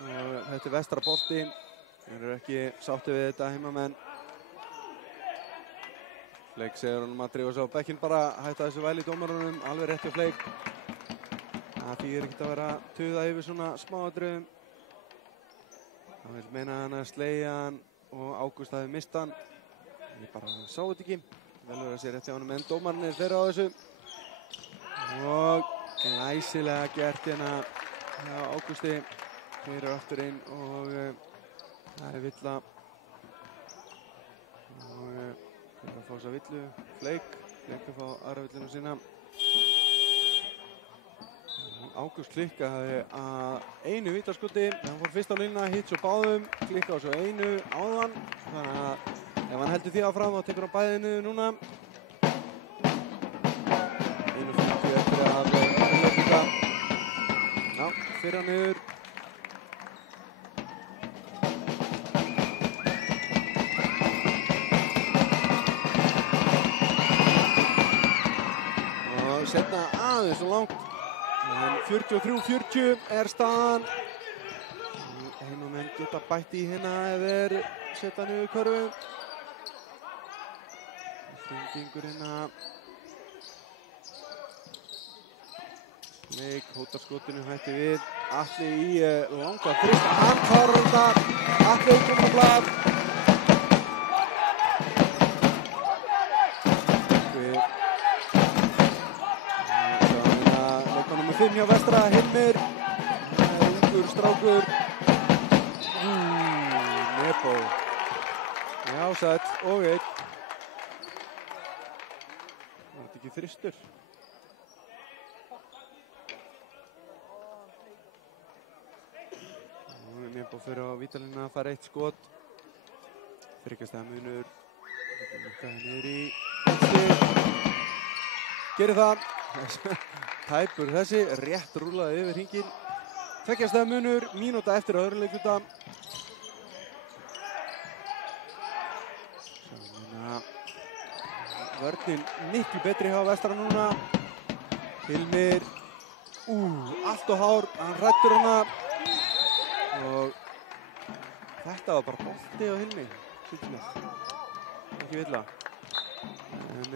Þetta er vestra bolti. Þeir eru ekki sátti við þetta heimamenn. Fleik segir honum að drífa sig á bekkinn bara, hætta þessu væli í dómarunum, alveg rétt hjá Fleik. Það þýðir ekkert að vera að tuða yfir svona smáatriðum. Það vil meina hann að slegja hann og Ágúst hafi mist hann. Ég bara sá þetta ekki. Vel verið að sé rétt hjá honum en dómarnir þeirra á þessu. Og glæsilega gert hérna hjá Ágústi. Þeir eru aftur inn og það er villa. Og þeir eru að fá þessa villu. Fleik að fá aðra villuna sína. Ágúst klikkaði að einu vítaskoti. Hann fór fyrst á línuna, hitt svo báðum, klikkaði á svo einu áðan. Þannig að ef hann heldur því áfram þá tekur hann bæðið niður núna. 1:50 eftir að þetta. Já, fyrra niður. Og setna aðeins og langt. 43-40 er staðan. Heimamenn geta bætt í hérna ef þeir setja niður körfu. Þeim gengur hérna. Leik, hótar skotinu, hætti við. Atli í langa þrista. Hann klárar þetta. Atli kominn á blað. Fimm hjá Vestra, Hilmir, ungur strákur, Nebo, já sæll og einn, var þetta ekki þristur? Nebo fyrir á vítalina að fara eitt skot, þryggjastæða munur, niður í gerir það. Tæpur þessi, rétt rúlaði yfir hringinn. Tveggjastæða munur, mínúta eftir að öðrum leikluta. Vörnin miklu betri hjá Vestra núna. Hilmir, allt og hár, hann hrættur hana. Og þetta var bara bolti á Hilmi, sýttilega. Ekki villa. En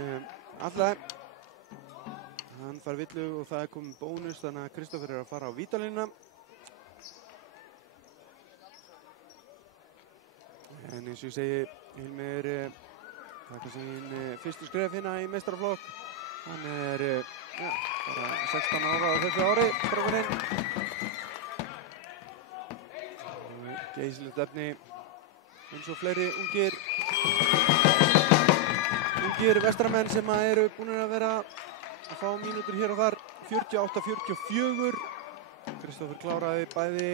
alltaf. Hann fær villu og það er komin bónus þannig að Kristófer er að fara á vítalínuna. En eins og ég segi, Hilmir taka sín fyrstu skref hérna í meistaraflokk. Hann er bara 16 ára á þessu ári, strákurinn. Geysilegt efni eins og fleiri ungir vestramenn sem eru búin að vera að fá mínútur hér og þar. 48-44. Kristófer kláraði bæði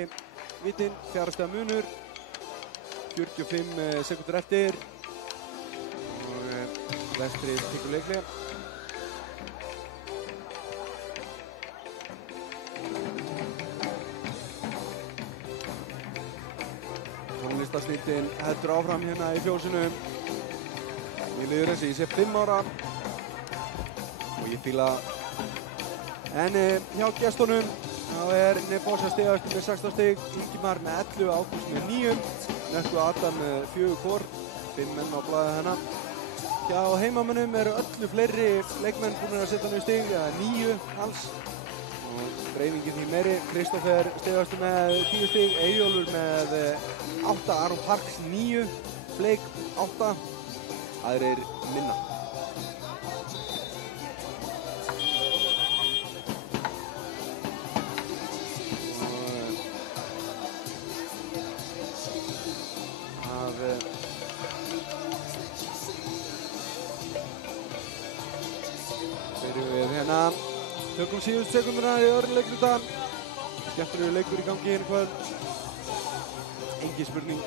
vitinn, fjárastega munur. 45 sekúndur eftir. Og Vestri tekur leiklega. Tónlistarsnýttin heldur áfram hérna í fjósinu. Ég liður þessi, ég sé 5 ára. Og ég fíla. En hjá gestunum þá er Nebo sem stigast með 16 stig, Ingimar með 11, Ágúst með 9, Nökkvi Adam með 4 hvor, 5 menn á blaði hennar. Hjá heimamönnum eru öllu fleiri leikmenn búin að setja niður stig, eða 9 alls. Og dreifingin því meiri. Kristófer stigast með 10 stig, Eyjólfur með 8, Aron Parks 9, Fleik 8, aðrir minna. Tökum síðust sekunduna í öðru leikluta. Skemmtilegur leikur í gangi hérna í kvöld. Engin spurning.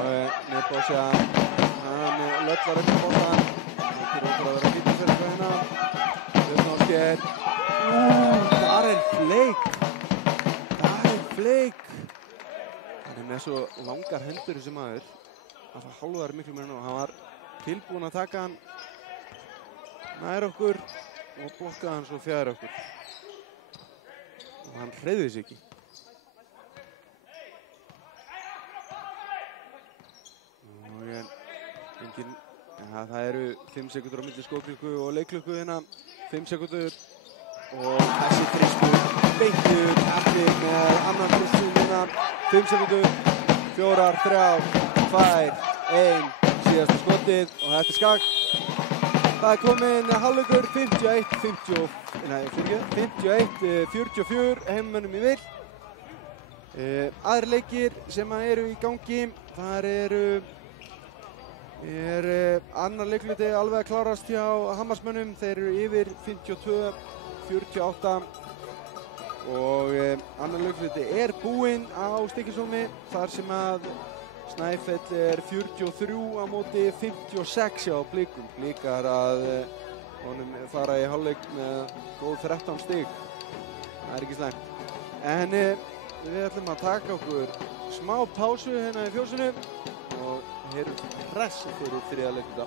Og Nebo sé að hann löllar upp á boltan. Þetta út að vera fítið fyrir eitthvað hérna. Sker. Þar er Fleik. Hann er með svo langar hendur þessi maður að það hálfar miklu meira nú. Hann var tilbúinn að taka hann nær okkur og blokkaði hann svo fjær okkur. Og hann hreyfði sig ekki. engin, ja, það eru 5 sekúndur á milli skotklukku og leikklukku hérna, 5 sekúndur og þessi fristur beittur eftir með annan fristur hérna, 5 sekúndur, 4, 3, 2, 1, síðasta skotið og þetta er skakkt. Það er komin hálfleikur 51-44 heimamönnum í vil. Aðrir leikir sem eru í gangi, þar er annar leikluti alveg að klárast hjá Hammarsmönnum. Þeir eru yfir 52-48 og annar leikluti er búinn á Stykkishólmi þar sem að Snæfell er 43 á móti 56 á Blikum. Blikar að honum fara í hálfleik með góð 13 stig. Það er ekki slæmt. En við ætlum að taka okkur smá pásu hérna í fjósinu og heyrum press fyrir þriðja leikluta.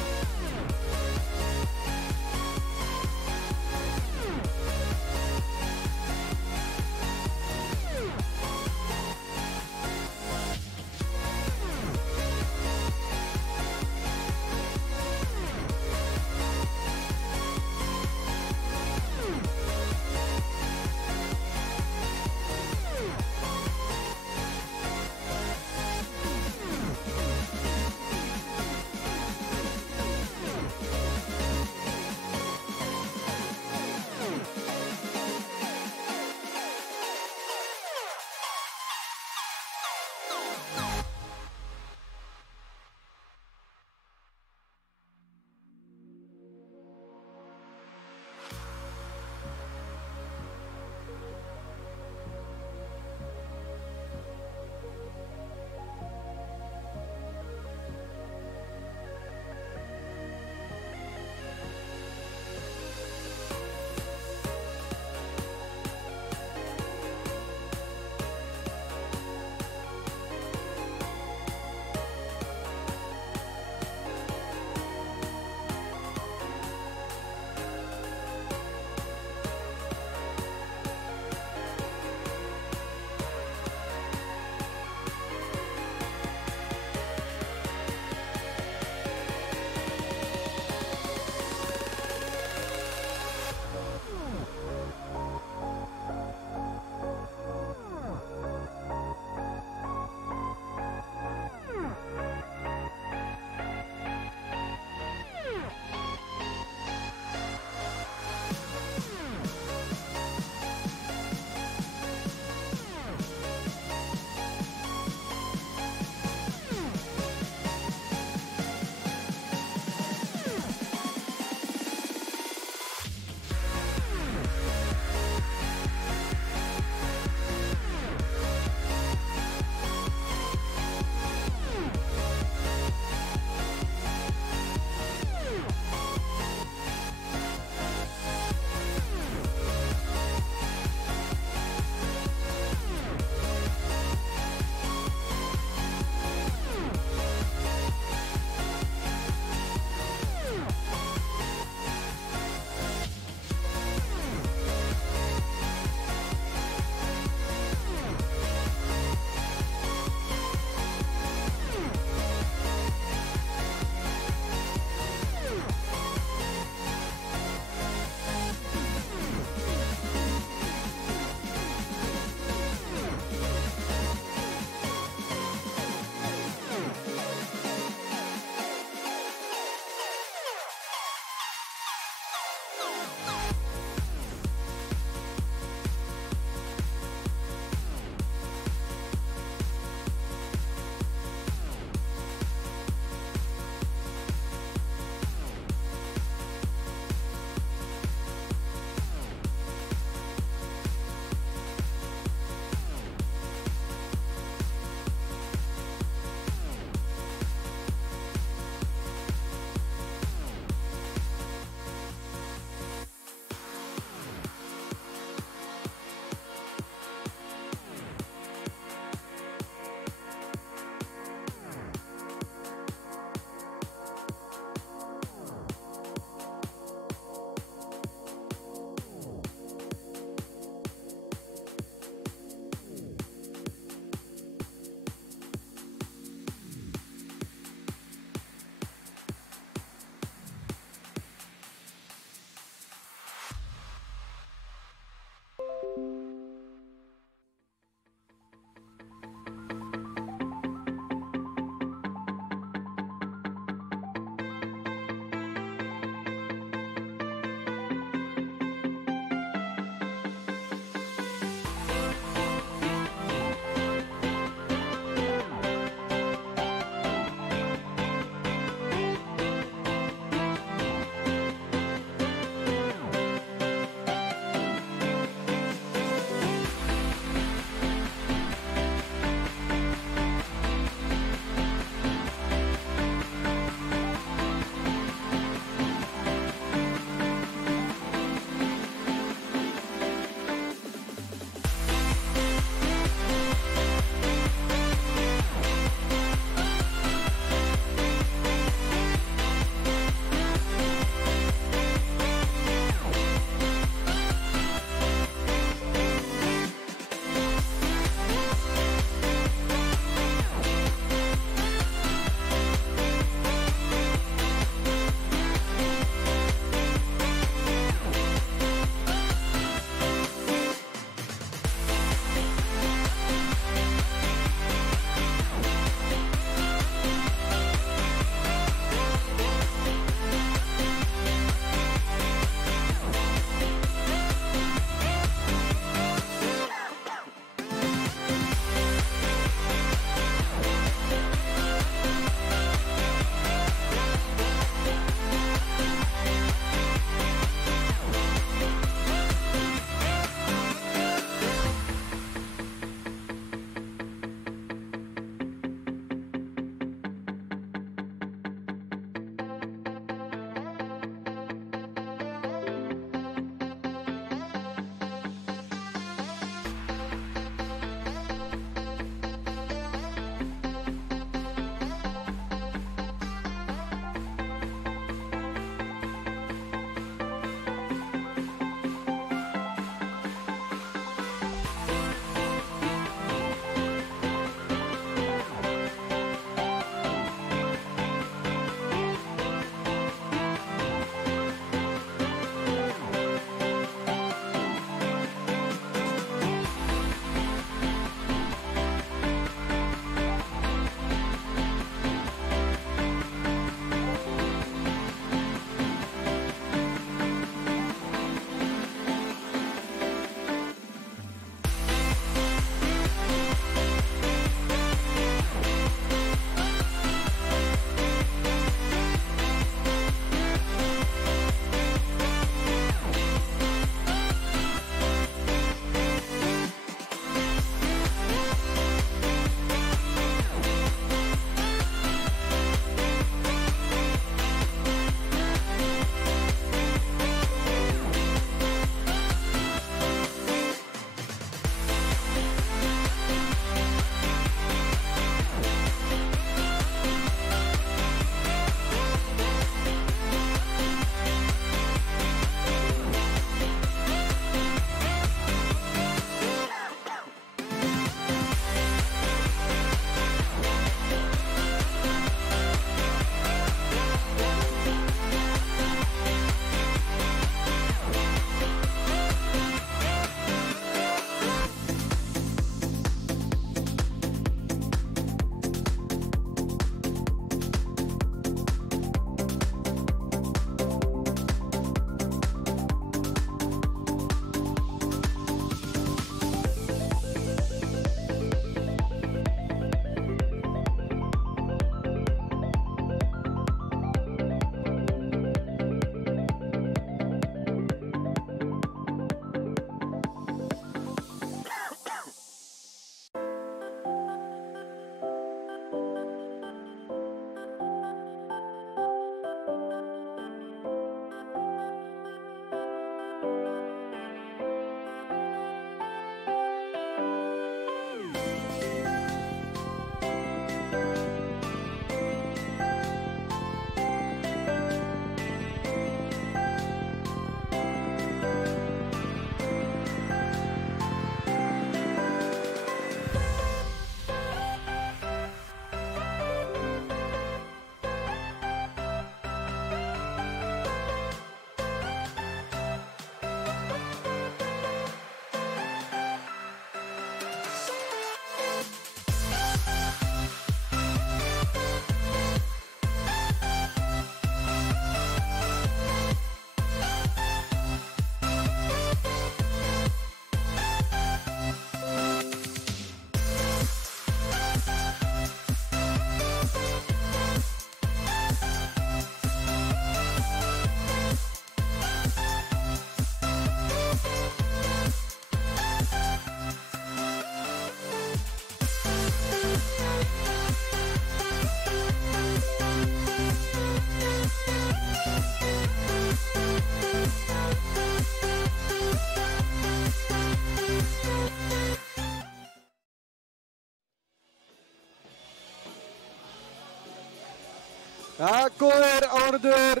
Ja, góðir áhorfendur,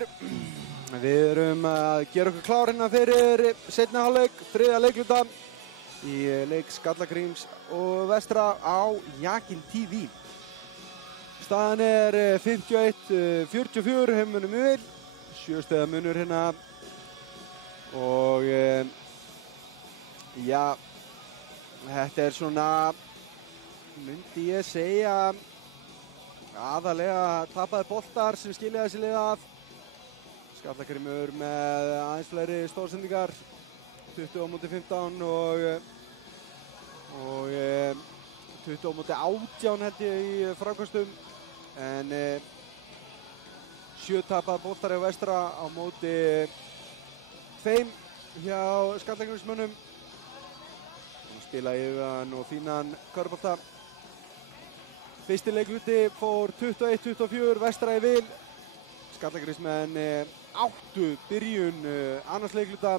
við erum að gera okkur klár hérna fyrir seinni hálfleik, þriðja leikluta í leik Skallagríms og Vestra á Jakin TV. Staðan er 51-44, heimunum yfir, 7 stiga munur hérna og já, þetta er svona, myndi ég segja, aðalega tapaði boltar sem skilja þessi lið að. Skallagrímur með aðeins fleiri stórsendingar, 20-15 og 20-18 held ég í framkvæmstum. En 7 tapaði boltar hjá Vestra á móti 2 hjá Skallagrímsmönnum. Spila yfirvan og fínan körfubolta. Fyrsti leikluti fór 21-24, Vestra í vil. Skallagrímsmenn áttu byrjun annars leikluta.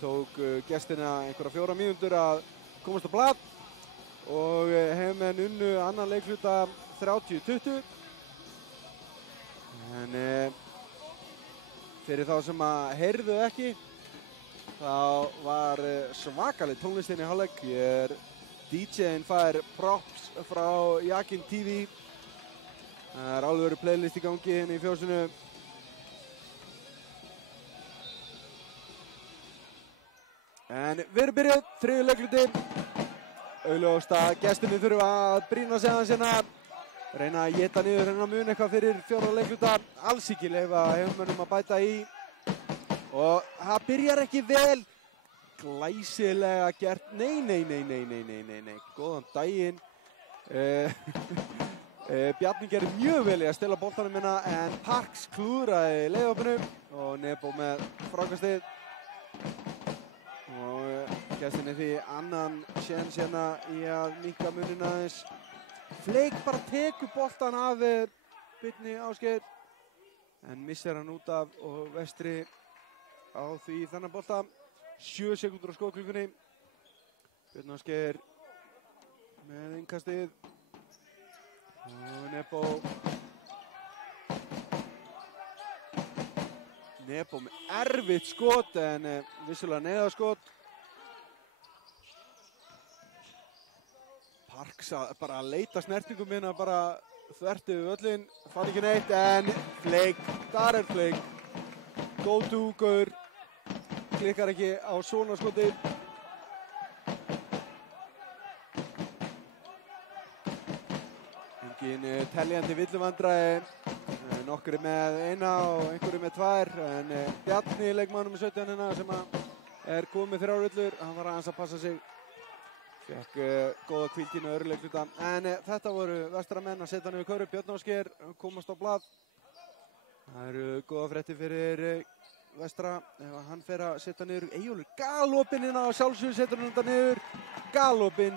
Tók gestina einhverja 4 mínútur að komast á blað og heimamenn unnu annan leikluta 30-20. En fyrir þá sem að heyrðu ekki, þá var svakaleg tónlistin í hálfleik. DJ-in fær props frá Jakin TV. Það er alveg verið playlist í gangi hérna í fjósinu. En við erum byrjað, þriðju leikluti. Augljóst að gestinni þurfa að brýna sig aðeins hérna. Reyna að éta niður hennar mun eitthvað fyrir 4. leikluta. Alls ekki leyfa heimamönnum að bæta í. Og það byrjar ekki vel. Glæsilega gert, nei, góðan daginn. Bjarni gerði mjög vel í að stela boltanum hérna en Parks klúðraði leiðopinu og Nebo með frákastið. Og gestinni því annan séns hérna í að minnka munina aðeins. Fleik bara tekur boltan af Birni Ásgeir en missir hann út af og Vestri á því þennan bolta. 7 sekúndur á skotklukkunni. Birni Ásgeir með innkastið. Og Nebo með erfitt skot en vissulega neyðarskot. Parks bara að leita snertingum hérna bara þvert yfir völlinn. Fann ekki neitt en Fleik, þar er Fleik. Go to gaur. Klikkar ekki á svona skoti. Engin teljandi villuvandræði. Nokkri með 1 og einhverju með 2. En Bjarni leikmannum með 17 hérna sem er komið 3 villur. Hann var aðeins að passa sig. Fekk góða hvíldínu öðru leikluta. En þetta voru Vestramenn að setja niður körfu. Björn Ásgeir komast á blað. Það eru góða fréttir fyrir Vestra, ef hann fer að setja niður Eyjólfur galopinn hérna og sjálfsögðu setur hann þetta niður. Galopinn.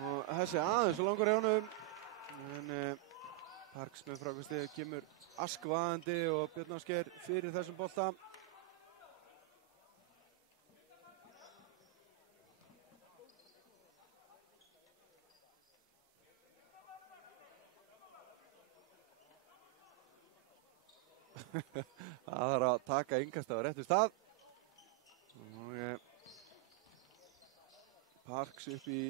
Og þessi aðeins og langur hjá honum. En Parks með frákastið kemur askvaðandi og Björn Ásgeir fyrir þessum bolta. Það þarf að taka innkastið á réttu stað. Og Parks upp í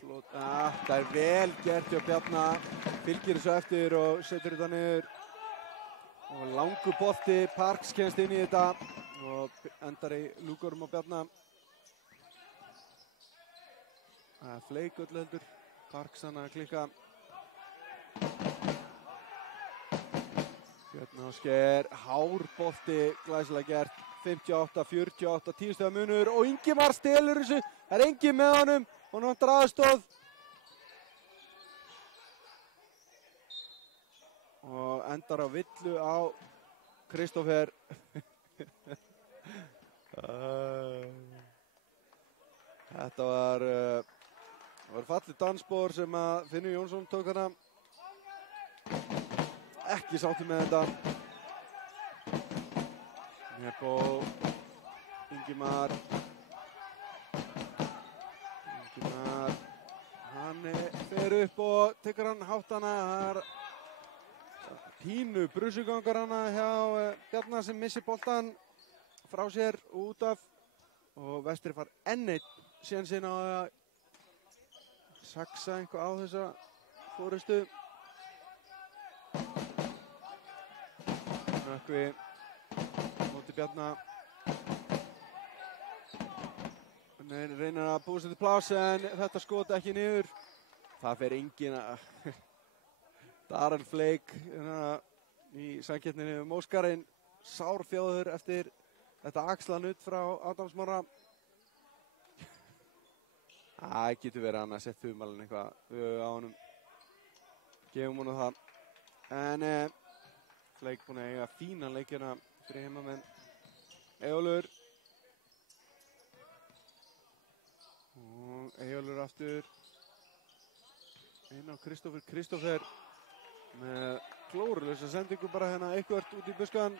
flot. Það er vel gert hjá Bjarna. Fylgir þessu eftir og setur þetta niður. Og langur bolti. Parks kemst inn í þetta og endar í lúkurum á Bjarna. Það er Fleik öllu heldur. Parks hann að klikka. Björn Ásgeir, hár bolti, glæsilega gert, 58-48, 10 stiga munur og Ingimar stelur þessu, það er enginn með honum og vantar aðstoð. Og endar á villu á Kristófer. Þetta var fallið dansspor sem að Finnur Jónsson tók þarna. Ekki sáttur með þetta. Nebo, Ingimar. Hann fer upp og tekur hann háttana. Það pínu brusugangar hana hjá Bjarna sem missir boltan frá sér út af og Vestri far enn einn sénsinn á að saksa eitthvað á þessa forystu. Nökkvi móti Bjarna. Hann reynir að búa sér til pláss en þetta skot ekki niður. Það fer enginn að Darren Flake í samkeppninni Móskarinn sárþjáður eftir þetta axlanutt frá Adam Smára. Það getur verið hann að setja þumalinn eitthvað á honum. Gefum honum það. En Flake búinn að eiga fínan leikina fyrir heimamenn. Eyjólfur. Og Eyjólfur aftur. Inn á Kristófer með klórulausa sendingu bara hérna eitthvað út í buskan.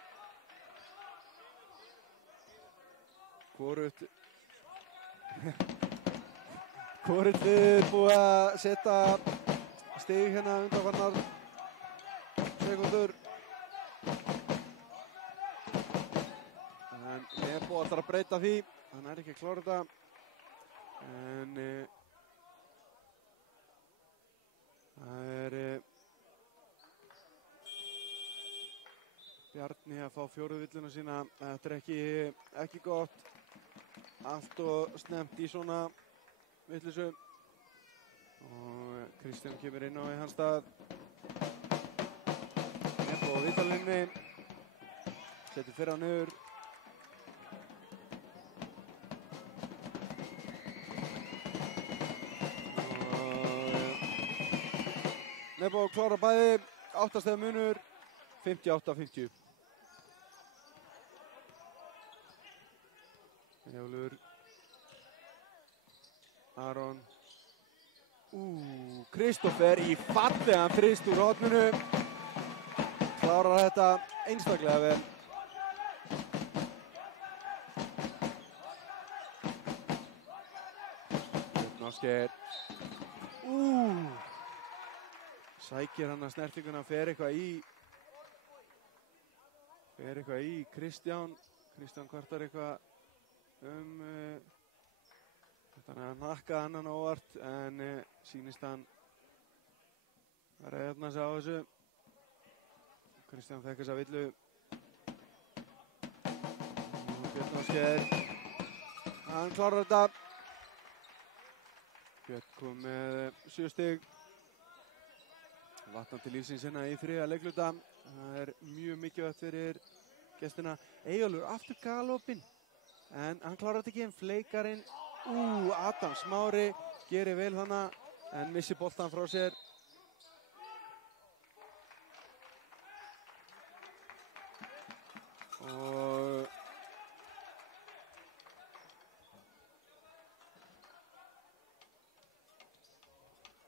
Hvorugt búið að setja stig hérna undanfarnar sekundur. En Nebo ætlar að breyta því. Hann ekki að klára þetta. En það Bjarni að fá fjóru villuna sína. Þetta ekki gott. Allt og snemmt í svona vitleysu. Og Kristján kemur inn á í hans stað. Nebo á vítalinni. Setur fyrra niður. Nebo klára bæði. 8 stiga munur. 58-50. Eyjólfur. Aron. Kristófer í fallegan þrist úr horninu. Klárar þetta einstaklega vel. Ásgeir. Sækir hann að snertinguna, fer eitthvað í Kristján. Kristján kvartar eitthvað þannig að hann hakkaði hann óvart en sýnist hann að reyna sig á þessu. Kristján fekk þessa villu. Björn Ásgeir. Hann klárar þetta. Björn kom með 7 stig. Vatnandi lífsins hérna í þriðja leikluta. Það mjög mikilvægt fyrir gestina. Eyjólfur aftur galopinn. En hann klárar þetta ekki, en Fleikarinn, Adam Smári gerir vel hana, en missir boltan frá sér. Og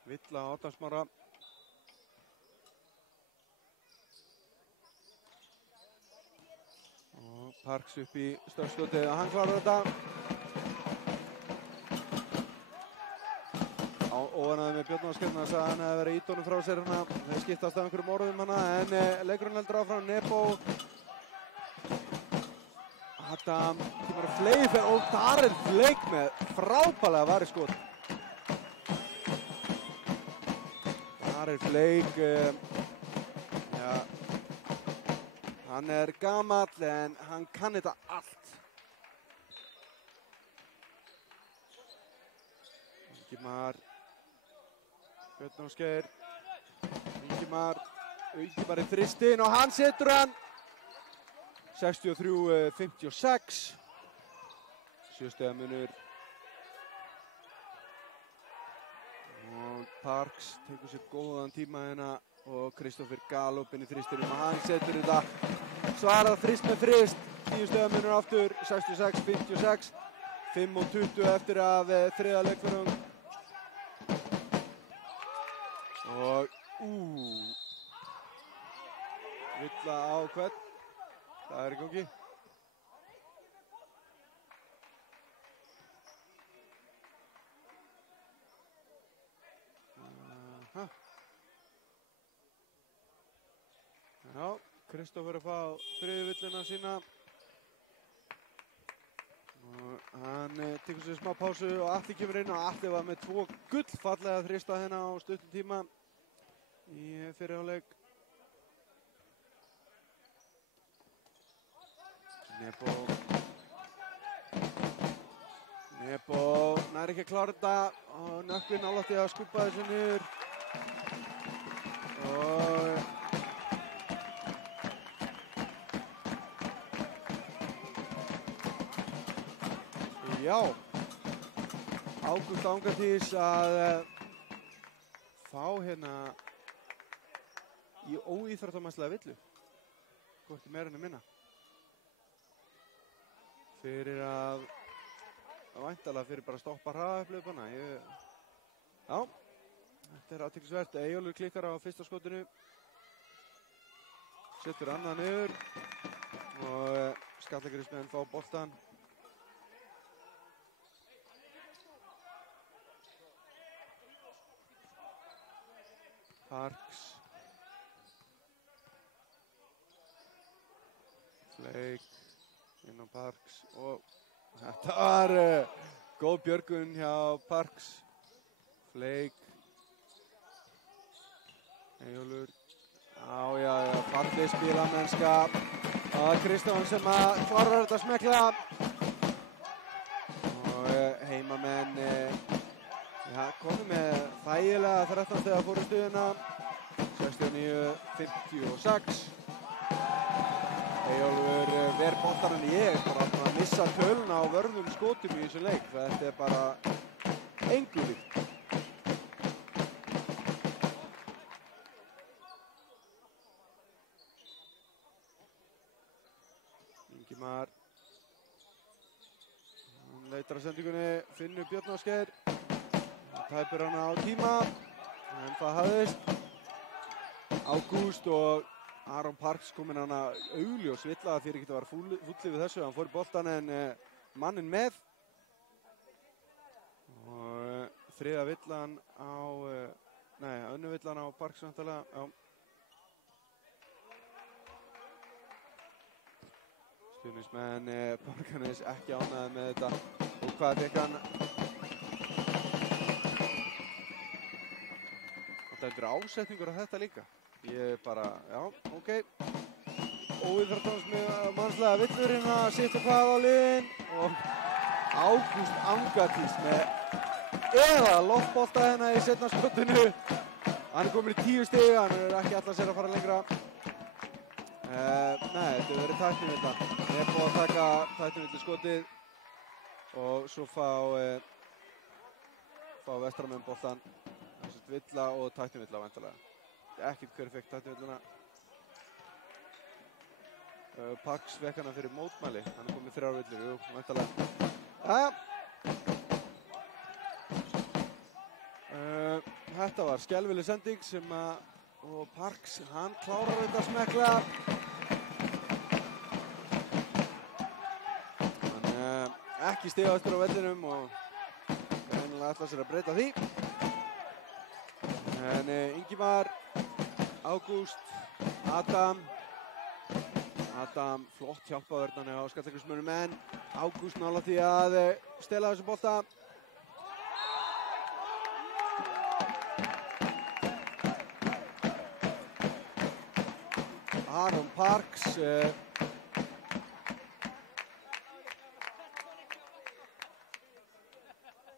villa á Adam Smára. Parks upp í stöðskotið og hann klárar þetta. Óanaði með Björn Ásgeir, hann sagði að hann hefði verið ít honum frá sér hana. Þeir skiptast af einhverjum orðum hana, en leikurinn heldur áfram. Nebo. Adam kemur að Flake og Darren Flake með frábælega variskot. Darren Flake, hann gamall en hann kann þetta allt. Ingimar. Björn Ásgeir. Ingimar í þristinn og hann setur hann. 63-56. 7 stiga munur. Og Parks tekur sér góðan tíma hérna. Og Kristófer galopinn í þristinum og hann setur þetta. Svarað þrist með þrist. 10 stiga munur aftur. 66-56. 5:20 eftir af þriðja leikfjörðum. Og villa á hvern. Það í gangi. Já, Kristófer að fá þriðju villuna sína. Og hann tekur sér smá pásu og Atli kemur inn og Atli var með 2 gullfallega þrista hérna á stuttum tíma í fyrri hálfleik. Nebo nær ekki að klára þetta og Nökkvi nálægt í að skúpa þessu niður. Og já, Ágúst Angatís að fá hérna í óíþróttamannslega villu, hvorki meira en minna, fyrir að væntanlega fyrir bara að stoppa hraðaupplaupana. Já, þetta er athyglisvert. Eyjólfur klikkar á fyrsta skotinu, setur annað niður og Skallagrímsmenn fá boltann. Parks, Flake, inn á Parks og þetta var góð björgun hjá Parks. Flake, Eyjólfur, já, fallið spilamennska. Það var Kristján sem að klarar þetta smekla og heimamenn komið með þægilega 13 stiga fórustuðina, 69-56. Eyjólfur ver boltar en ég, bara að missa töluna á vörðum skotum í þessu leik. Þetta er bara engu líkt. Ingimar, hann leitar að sendingunni, Finnur Björn Ásgeir. Tæpur hana á tíma, en það hafðist. Ágúst og Aron Parks kominn hana augljós villa að fyrir ekki að vera fúllið við þessu. Hann fór í boltan en mannin með. Og þriðja villan á, önnu villan á Parks vantarlega, já. Stuðningsmenn Borgarnes ekki ánægðir með þetta. Og hvað fékk hann? Það er ásetningur á þetta líka. Ég bara, já, ok. Óíþróttamannslega villurinn að sitja hvað á liðin. Og Ágúst Angatís með eða loftbolta hérna í seinna skotinu. Hann er komin í 10 stig, hann er ekki alltaf sér að fara lengra. Nei, þetta hefur verið tæknivilla. Ég er búinn að taka tæknivillu skotið og svo fá Vestramenn boltan. Villa og tæknivilla væntanlega. Ekkert hver fekk tæknivilluna. Parks fekk hana fyrir mótmæli. Hann er komið 3 villur, jú, væntanlega. Þetta var skelfileg sending sem og Parks, hann klárar þetta smekla. Hann ekki stigahæstur á vellinum og greinilega ætlar sér að breyta því. En Ingimar, Ágúst, Adam, flott hjálpaverðan á Skallagrímsmönnum en Ágúst nálægt því að stela þessum bolta. Aron Parks,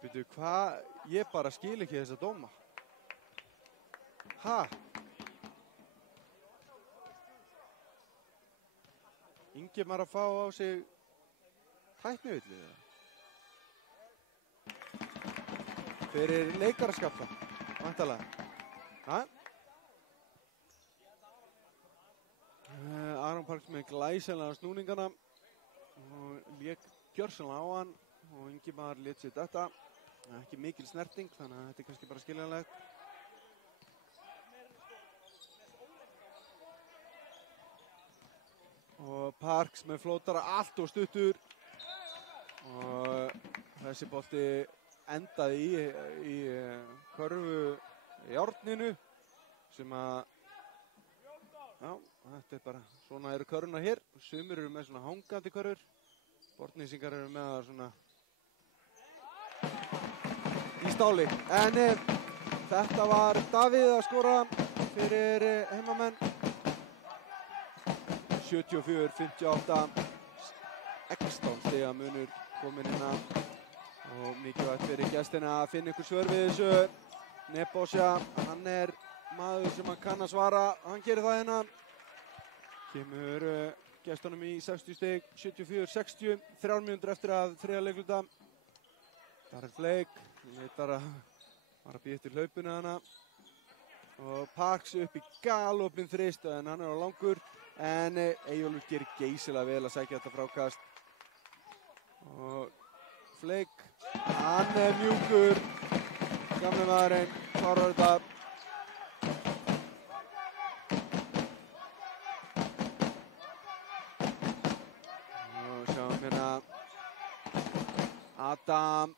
byrju hvað, ég bara skil ekki þessa dóma. Ingimar að fá á sig tæknivillu fyrir leikaraskapta, væntanlega. Aron Parks með glæsilega snúningana og lék gjörsamlega á hann og Ingimar lét sér þetta. Ekki mikil snerting, þannig að þetta er kannski bara skiljanlegt. Og Parks með flótara allt og stuttur og þessi bolti endaði í körfu járninu sem að, já, þetta bara, svona eru körfurnar hér. Sumir eru með svona hangandi körfur. Borgnesingar eru með það svona í stáli. En þetta var Davíð að skora fyrir heimamenn. 74-58. 16 stiga munur komin hérna. Og mikilvægt fyrir gestina að finna ykkur svör við þessu. Nebosja, hann maður sem hann kann að svara. Hann gerir það hérna. Kemur gestunum í 60 stig, 74-60. 3 mínútur eftir að þriðja leikluta. Það Flake, leitar að fara að býja eftir hlaupinu hana. Og Parks upp í galopin þrist en hann á langur. En Eyjólfur gerir geysilega vel að sækja þetta frákast. Og Flake, hann mjúkur. Gamli maðurinn, klárar þetta. Og sjáum hérna Adam,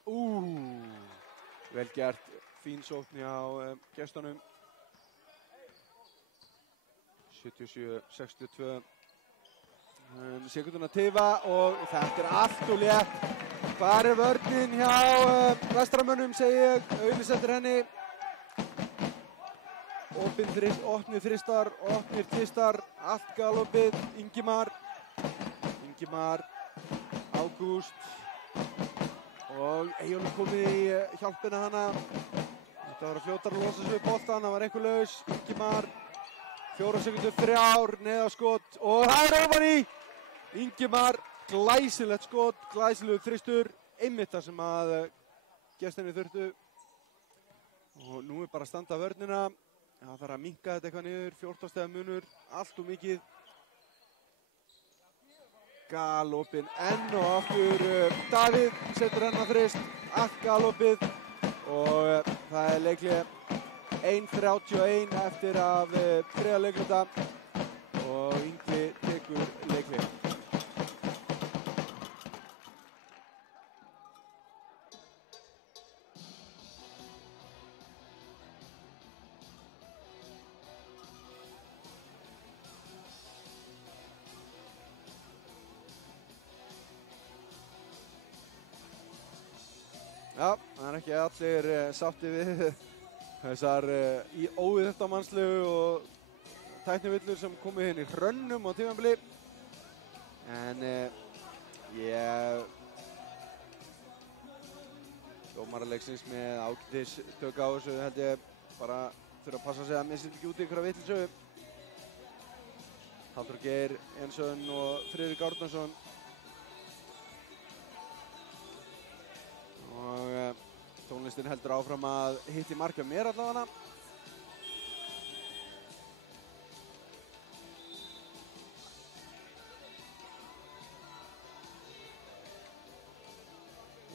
vel gert, fín sókn hjá gestunum. 77-62. Sekunduna tifa og þetta allt og létt. Hvar vörnin hjá vestramönnum, segi ég. Auðli setur henni. Opnir þristar, opnir tvistar, allt galopið. Ingimar, Ágúst. Og Eyjólfur komið í hjálpina hana. Þetta var að fljóta að losa sig við boltan, það var einhver laus. Ingimar, 4 sekundur, 3, neðaskot og það ofan í. Ingimar, glæsilegt skot, glæsilegur þristur, einmitt það sem að gestinni þurftu. Og nú bara að standa vörnina. Það þarf að minnka þetta eitthvað niður, 14 stiga munur, allt og mikið. Galopin enn og aftur. Davíð setur hennar þrist, allt galopið. Og það leiklega 1:31 eftir af þriðja leikluta. Og Ingvi tekur leiklega. Já, það ekki allir sátti við þessar óviðhæftamannslegu og tæknivillur sem komið inn í hrönnum á tímabili. En dómaraleiksins með ágætis tök á þessu held ég bara þurfa að passa sig að missa ekki út í einhverja vitleysu. Halldór Geir Jensson og Friðrik Árnason. Og tónlistin heldur áfram að hitti markja mér allavega.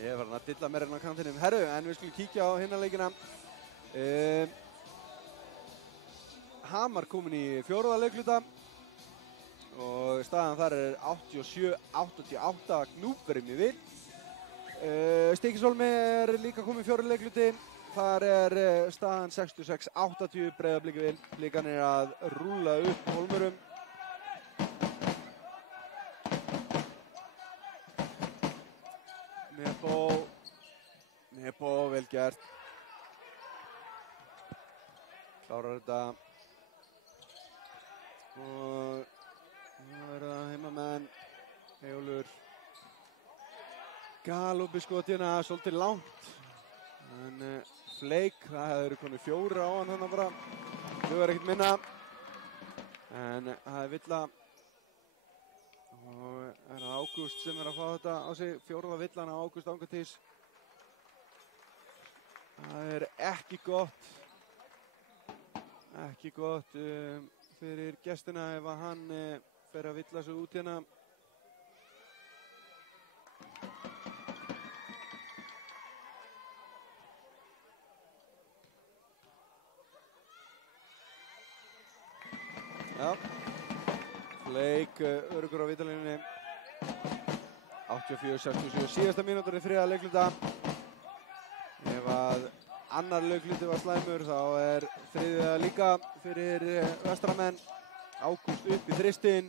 Ég var að dilla mér hérna á kantinum. Herru, en við skulum kíkja á hinna leikina. Hamar komin í 4. leikluta. Og staðan þar 87-88. Gnúpverjum í vil. Stykkishólmi líka komið í 4. leikluti. Þar staðan 66-80. Breiðablik vil. Blikarnir að rúlla upp Hólmurum. Nebo, vel gert. Klárar þetta. Og það það heimamenn. Eyjólfur. Galopið skotina, svolítið langt. En Flake, það hefur konið 4 á hann þannig bara. Það var ekkert minna. En það villa. Og það Ágúst sem að fá þetta á sig. 4. villan á Ágúst Angatís. Það ekki gott. Ekki gott fyrir gestina ef að hann fer að villa sig út hérna. Já, Flake öruggur á vítalínunni. 84-67, síðasta mínútur í 3. leikluta. Ef að annar leikluti var slæmur þá 3. líka fyrir vestramenn. Ágúst upp í þristinn,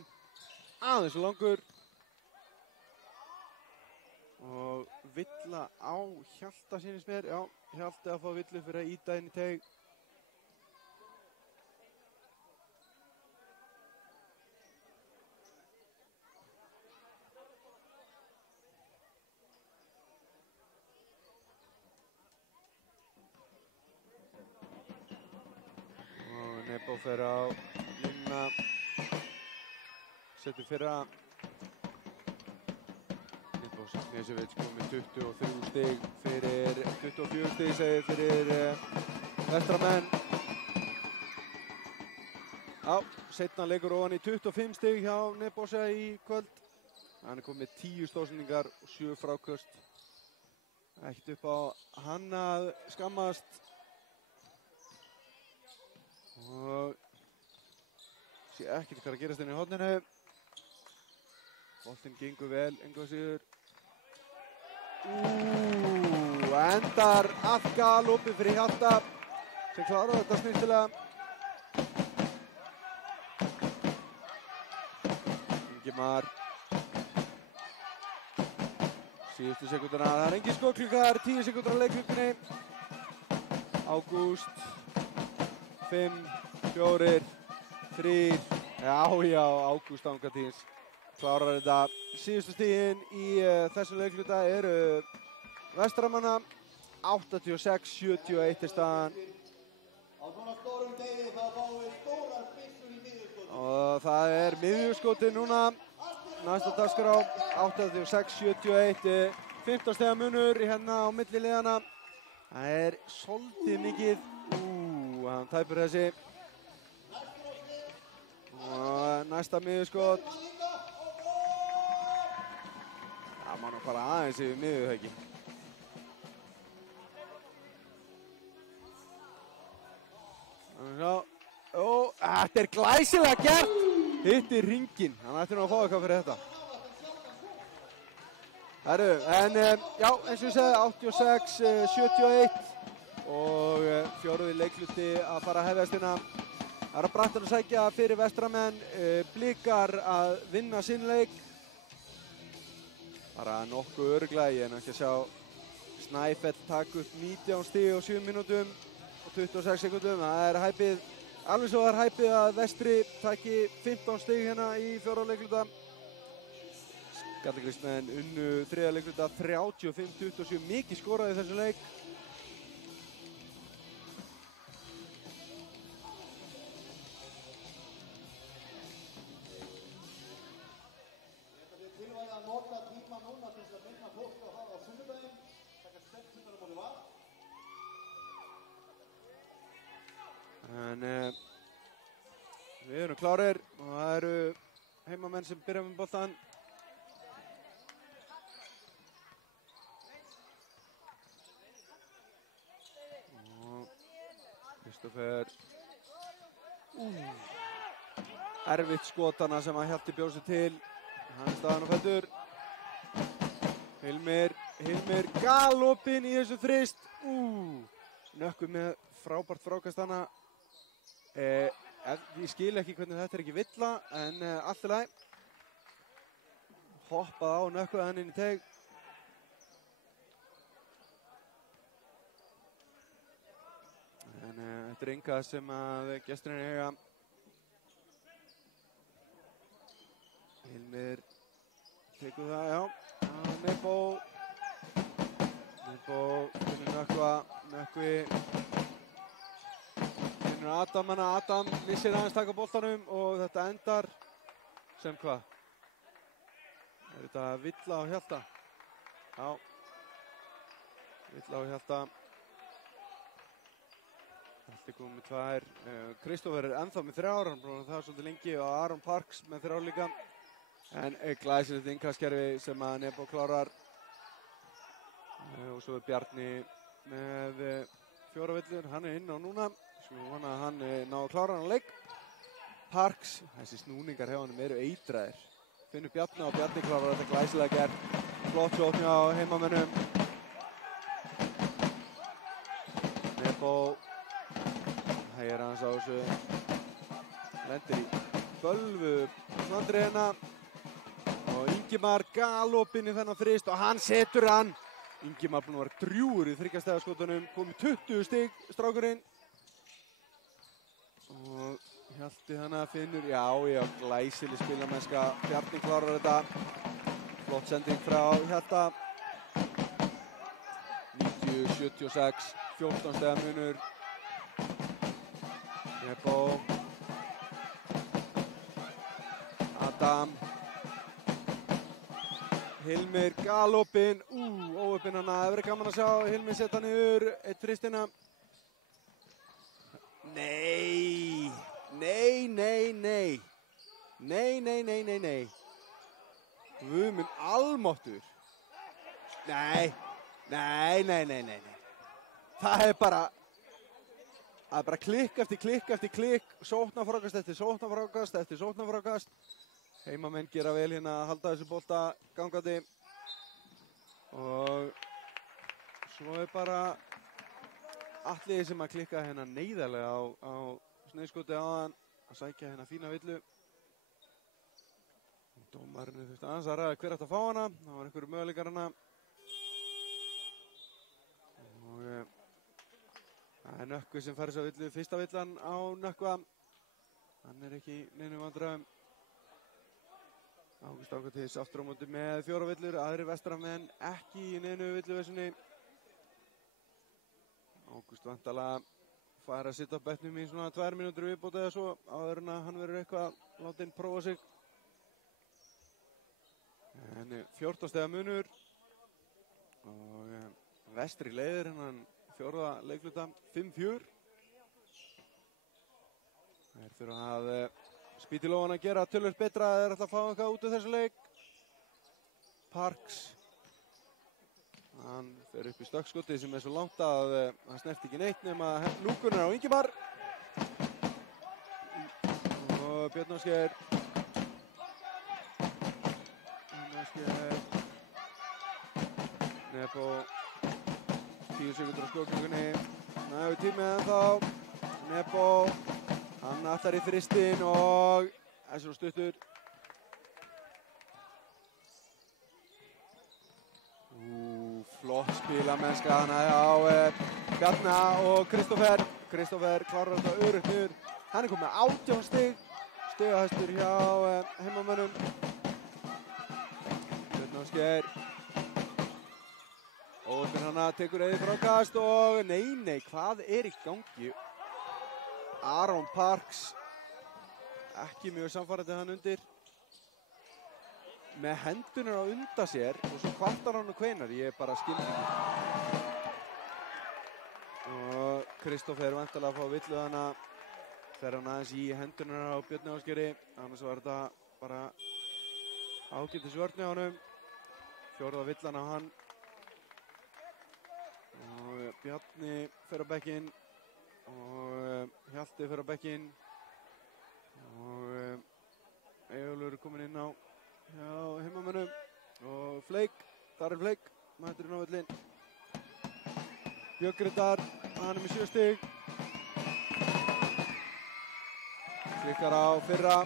aðeins langur og villa á Hjalta sýnist mér, já, Hjalti að fá villu fyrir að ýta inn í teig. Og Nebo fer á línuna, setur fyrra. Nebo Snesevits komið 23 stig fyrir, 24 stig segir fyrir vestramenn. Já, seinna leikur ofan í 25 stig hjá Nebose í kvöld. Hann komið 10 stóðsendingar og 7 fráköst. Ekkert upp á hann að skammast. Og sé ekkert hvað að gerast inn í horninu. Boltinn gengur vel, engu að síður. Endar allt galopið fyrir Hjalta sem klárar þetta snyrtilega. Ingimar. Síðustu sekúnduna, það er engin skokklukar, 10 sekúndur á leiklutinni. Ágúst. 5, 4, 3, já, Ágúst Angatíns klárar þetta. Síðustu stigin í þessum leikluta eru vestramanna, 86-71 er staðan. Á svona stórum degi þá fáum við stórar byssur í miðjuskoti. Og það er miðjuskoti núna, næsta dagskrá, 86-71, 15 stiga munur hérna á milli liðana. Það er svolítið mikið. Hann tæpur þessi. Og næsta miðjuskot. Það má nú fara aðeins yfir miðju, það ekki. Þetta er glæsilega gert. Hittir hringinn. Hann ætti nú að fá eitthvað fyrir þetta. Herru, en já, eins og ég segi, 86-71 og fjóruði leikluti að fara að hefjast hérna. Það er að brattan að sækja fyrir vestramenn, Blikar að vinna sinn leik. Bara nokkuð örugglega, ég er ekki að sjá Snæfell taka upp 19 stig á 7 mínútum og 26 sekúndum. Það er hæpið, alveg svo er hæpið að Vestri taki 15 stig hérna í fjóra leikluta. Skallakristmenn unnu þriðja leikluta 35-27, mikið skoraði í þessu leik. Tilvægi að nota tíma núna til að minna fólk að hafa á sunnudaginn, taka 600 móti var. En við erum klárir og það eru heimamenn sem byrja með boltan. Kristoffer. Erfitt skotana sem að Hjalti bjóð sér til. Hann er staðan á fætur. Hilmir galopinn í þessu þrist. Nökkuð með frábært frákast hana. Ég skil ekki hvernig þetta er ekki villa, en allt í lagi. Hoppað á nökkuð hann inn í teig. En þetta er yngað sem að gesturinn eiga. Hilmir tekur það, já. Nebo finnur Nökkvi finnur Adam hana. Adam missir aðeins taka boltanum og þetta endar sem hvað? Er þetta villa á Hjalta? Já. Villa á Hjalta. Hjalti komið með 2. Kristoffer er ennþá með 3, hann búinn það svolítið lengi og Aron Parks með 3 líka. En glæsilegt innkastkerfi sem að Nebo klárar. Og svo er Bjarni með 4 villur, hann er inn á núna. Svo vona að hann ná að klára hann á leik. Parks, þessi snúningar hjá hann eru eitraðir. Finnur Bjarni og Bjarni klárar þetta glæsilega gert. Flott sókn á heimamönnum. Nebo hægir hans á þessu. Lendir í bölvu slandri hérna. Og Ingimar galopinn í þennan þrist og hann setur hann. Ingimar búinn að vera drjúgur í þriggjastigaskotunum, komið 20 stig strákurinn. Og Hjalti hana finnur, já, glæsileg spilamennska. Bjarni klárar þetta. Flott sending frá Hjalta. 90-76, 14 stiga munur. Nebo. Adam. Hilmir galopinn, óöppinn hana, það verður gaman að sjá Hilmir setja niður, eitt fristina. Nei. Guð minn almáttur. Nei. Það er bara klikk eftir klikk, sóknarfrákast eftir sóknarfrákast. Heimamenn gera vel hérna að halda þessu bolta gangandi. Og svo er bara Atli sem að klikka hérna neyðarlega á sneiðskoti áðan að sækja hérna fína villu. Dómarinn þurfti aðeins að ræða hver átti að fá hana. Það var einhverju möguleikar hana. Og það er Nökkvi sem fær þessa villu. Fyrsta villan á Nökkva. Hann er ekki í neinum vandræðum. Ágúst Ákatis aftur á móti með 4 villur, aðrir Vestramenn ekki í neinu villuvesunni. Ágúst vantalega fær að sitja á bekknum í svona 2 mínútur viðbót eða svo áður en að hann verður eitthvað látinn prófa sig. En 14 stiga munur og Vestri leiðir hennan 4. leikluta 5-4. Þeir þurfa að spýti lófan að gera tölvöld betra, þeir ætla að fá eitthvað út úr þessu leik. Parks. Hann fer upp í stökkskotið sem er svo langt að hann snert ekki neitt nema lúkunar á Ingimar. Og Björn Ásgeir. Nebo. 10 sekundur á skóklökunni. Nægur tímið ennþá. Nebo. Hann ætlar í þristinn og þessi er stuttur. Flott spilamennska hana á Bjarna og Kristófer. Kristófer klárar þetta örugt niður. Hann er komið með 18 stig. Stigahæstur hjá heimamönnum. Björn Ásgeir. Óöppin hana tekur eða frákast og nei, hvað er í gangi? Aron Parks, ekki mjög samfærandi hann undir. Með hendunar á undan sér og svo kvartar hann og kveinar, ég bara skildi ekki. Og Kristófer vantarlega að fá villu hana. Fer hann aðeins í hendunar á Björni Ásgeiri, annars var þetta bara ágætis vörn hjá honum. 4. villan á hann. Og Bjarni fer á bekkinn. Og Hjalti fer á bekkinn og Eyjólfur er komin inn á hjá heimamönnum og Fleik, þar er Fleik mættur inn á völlinn. Björn Grétar, hann er með 7 stig. Klikkar á fyrra.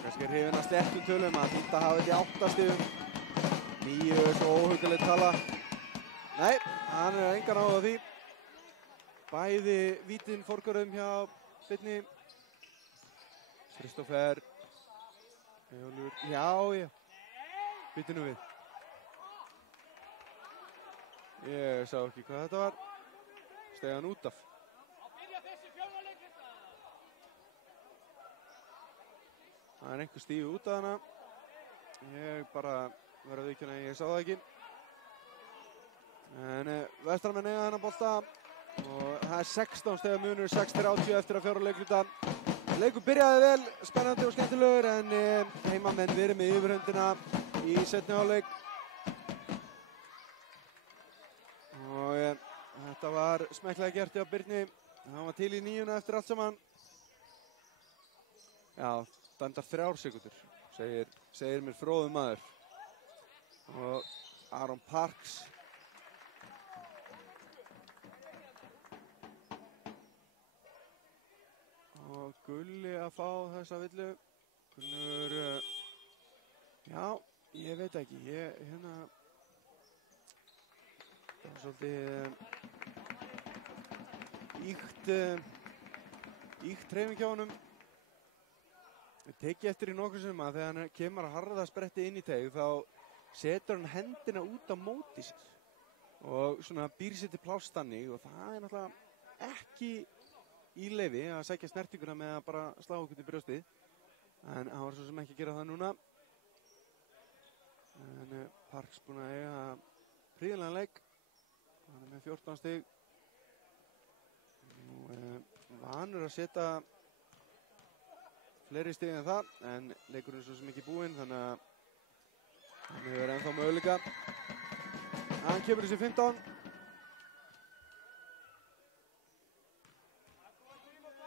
Kannski er hrifinn að slettum tölum að þetta hafi þetta 8 stigum. 9 er svo óhuggulegt tala. Nei, hann er engan áhuga á því. Bæði vítin forgörðum hjá Birni. Kristófer. Eyjólfur. Já. Býtu nú við. Ég sá ekki hvað þetta var. Steig hann út af. Það er einhver stífi út af hana. Ég bara verður að viðurkenna að ég sá það ekki. En Vestramenn eiga þennan bolta og það er 16 stiga munur, 6:30 eftir að 4. leikluta. Leikur byrjaði vel, spennandi og skemmtilegur en heimamenn verið með yfirhöndina í seinni hálfleik. Og þetta var smekklega gert hjá Birni. Hann var til í 9. eftir allt saman. Já, dæmdar 3 sekúndur, segir mér fróðum maður. Og Aron Parks. Gulli að fá þessa villu. Gunnur, já, ég veit ekki, það var svolítið íkt hreyfing hjá honum. Ég teki eftir í nokkuð sem að þegar hann kemur að harða spretti inn í teig þá setur hann hendina út á móti sér og svona býr sér til pláss þannig og það er náttúrulega ekki í leyfi að sækja snertinguna með að bara slá okkur til brjóstið en hann var svo sem ekki að gera það núna en Parks búinn að eiga prýðilegan leik hann er með 14 stig og vanur að setja fleiri stig en það en leikurinn er svo sem ekki búinn þannig að hann hefur ennþá möguleika. Hann kemur þessi 15.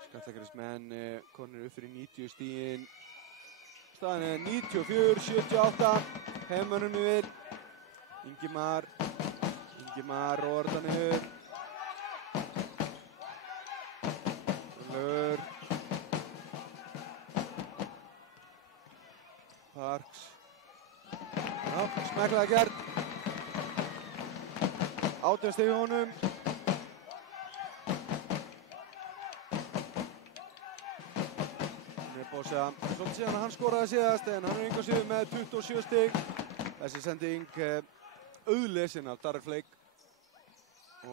Skallagrímsmenn konur upp fyrir 90 stigin. Staðan er 94-78. Heimannum yfir. Ingimar orða niður. Lögur. Parks. Já, smekklaði gerð. 18 stig í honum. Nebosa, svolítið síðan að hann skoraði síðast en hann er engu síður með 27 stig. Þessi sending auðlesin af Darri Flake.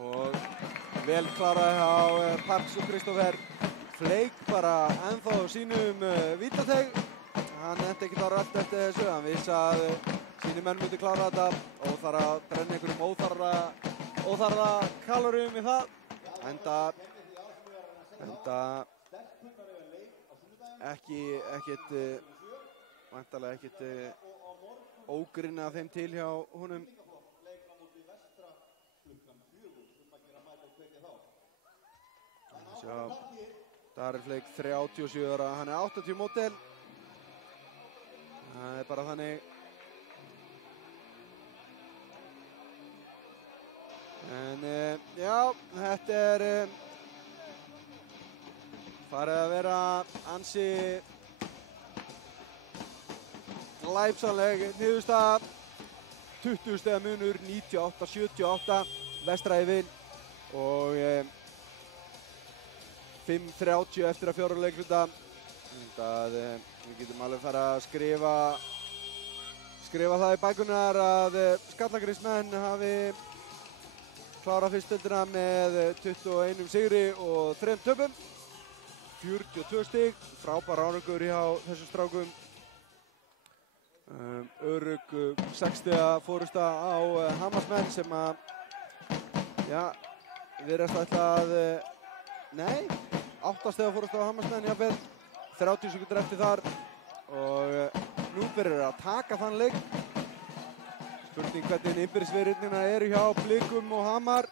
Og vel klaraði á Parks og Kristoffer. Flake bara ennþá sínum vítateig. Hann nefndi ekki bara allt eftir þessu, hann vissi að sínir menn myndi klára þetta og þarf að brenna einhverjum óþarfa kaloríum í það. Enda væntanlega ekkert ógrynni af þeim til hjá honum. Sjá, Darri Flake 37 ára, hann er 80 módel. Það er bara þannig. En já, þetta er farið að vera ansi glæpsamleg niðurstaða. 20 stiga munur, 98-78, Vestra í vil og 5:30 eftir að 4 leikluta. Við getum alveg fara að skrifa það í bækurnar að Skallagrímsmenn hafi klárað fyrstdeildina með 21 sigri og 3 töpum. 42 stig, frábær árangur hjá þessum strákum. Örugg 6 stiga forysta á Hamarsmenn sem að, já, virðast ætla að, 8 stiga forysta á Hamarsmenn, jafnvel. 30 sekundur eftir þar og nú byrjar að taka þann leik. Spurning hvernig innbyrðisviðurnina eru hjá Blikum og Hamar.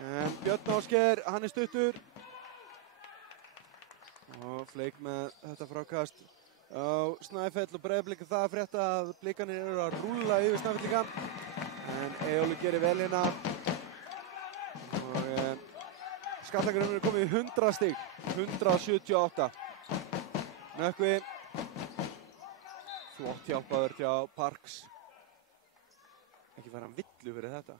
En Björn Ásgeir, hann er stuttur. Og Flake með þetta frákast á Snæfell og Breiðablik. Það er frétta að Blikarnir eru að rúlla yfir Snæfell líka. En Eyjólfur gerir vel hérna. Og Skallagrímsmenn er komið í 100 stig. 178. Nökkvi. Flott hjálpaður hjá Parks. Ekki fara hann villu fyrir þetta.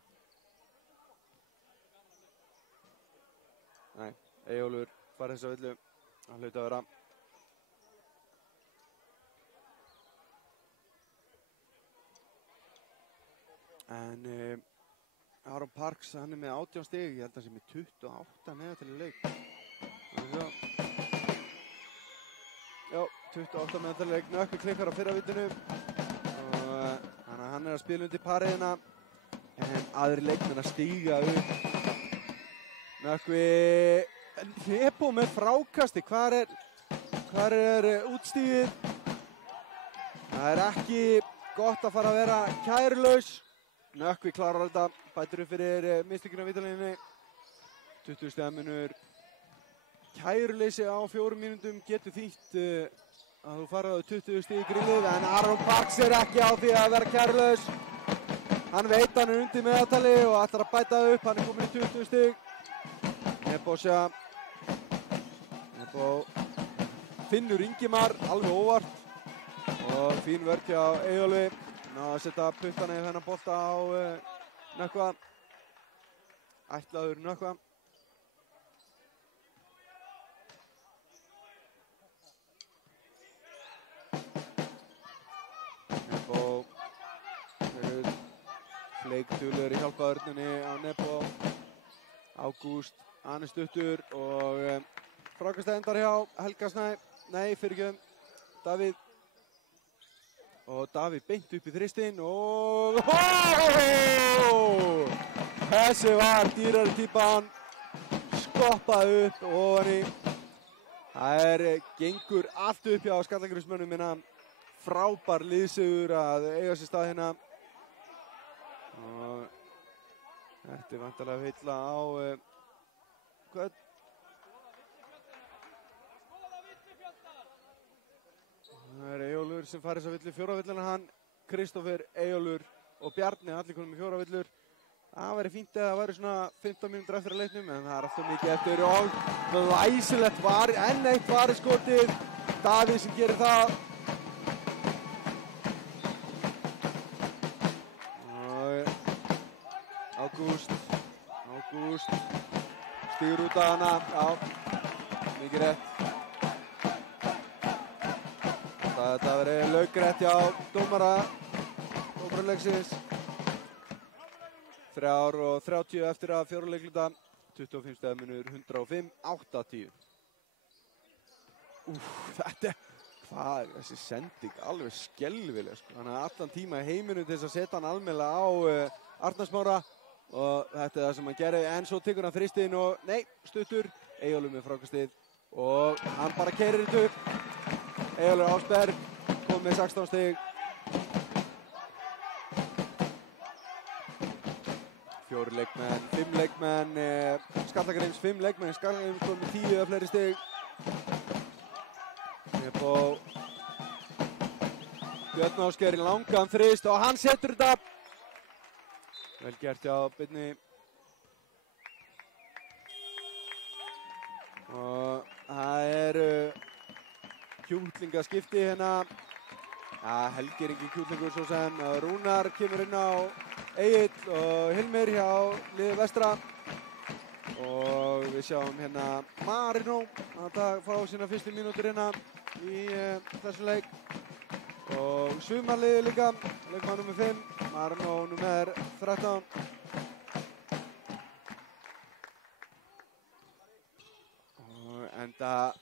Nei, Eyjólfur farið þessa villu. Það hlaut að vera. En Aron Parks, hann er með 18 stig. Ég held að hann sé með 28 neða til í leik. Já, 28 með þetta leik. Nökkvi klikkar á fyrra vitinu. Þannig að hann er að spila undir pariðina. En aðri leikmenn að stíga upp. Nökkvi Nebo með frákasti. Hvar er útstígið? Það er ekki gott að fara að vera kærulaus. Nökkvi klarar þetta. Bætir upp fyrir mistökina á vítalínunni. 20 stiga munur. Kæruleysi á 4 mínútum getur þýtt að þú farið á 20 stig í grillið en Aron Parks er ekki á því að vera kærulaus. Hann veit hann er undir meðaltali og ætlar að bæta upp, hann er komin í 20 stig. Nebosa og Finnur Ingimar, alveg óvart. Og fín verk hjá Eyjólfi. Ná að setja puttana í þennan bolta á Nökkva. Ætlaður Nökkva. Nebo fleikdulur í hjálpaðurninni á Nebo. Ágúst, hann stuttur og frákast endar hjá Helga Snæ. Nei, fyrirgefum. Davíð. Og Davíð beint upp í þristinn og þessi var dýrari típan, skoppaði upp ofan í. Það gengur allt upp hjá Skallagrímsmönnum minna. Frábær liðsigur að eiga sér stað hérna. Og þetta vantarlega heilla á hvað? Það Eyjólfur sem farið svo villu fjórafillina hann, Kristófer, Eyjólfur og Bjarni, allir konum í fjórafillur. Það væri fínt eða það væri svona 15 mínútur eftir að leiknum, en það alltaf mikið eftir og glæsilegt var, enn eitt variskotið. Davíð sem gerir það. Og Ágúst stígur út af hana, já, mikið rétt. Þetta verið laukrétt hjá dómaraleiksins. 3:30 eftir að fjóruleikluta, 25 stegamunur, 105, 8-10. Þetta, hvað er þessi sending? Alveg skelfileg, sko. Hann hafði allan tíma í heiminum til þess að setja hann almennilega á Arnar Smára og þetta er það sem hann gerði, en svo tekur hann þristinn og nei, stuttur, Eyjólfur með frákastið og hann bara keyrir þetta upp. Eyjólfur Ásberg kom með 16 stig. 4 leikmenn, 5 leikmenn, Skallagríms 5 leikmenn, Skallagríms kom með 10 eða fleiri stig. Nebo Björn Ásgeir í langan þrist og hann setur þetta. Vel gert hjá Birni. Og það kjúklingaskipti hérna. Helgi er ekki kjúklingur svo sem Rúnar kemur inn á Egill og Hilmir hjá liði vestra. Og við sjáum hérna Marino að fá sína fyrstu mínútur hérna í þessu leik. Og sumarliði líka, leikmann nr. 5, Marino nr. 13. Og enda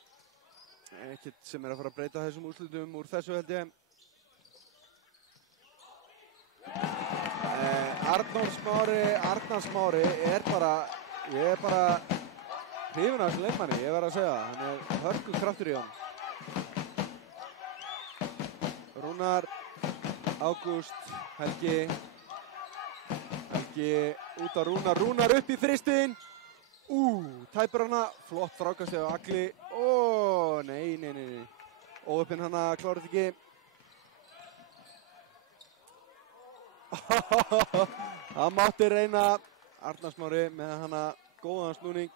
ekkert sem að fara að breyta þessum úrslitum úr þessu held ég. Arnar Smári er bara, ég er bara hrifinn af þessu leikmanni, ég verð að segja það. Hann er hörku kraftur í hann. Rúnar, Ágúst, Helgi út á Rúnar upp í þristinn. Tæpur hana, flott frákast hjá Agli. Nei. Óöppin hana, klárar þetta ekki. Það mátti reyna. Arnar Smári með hana góðan snúning.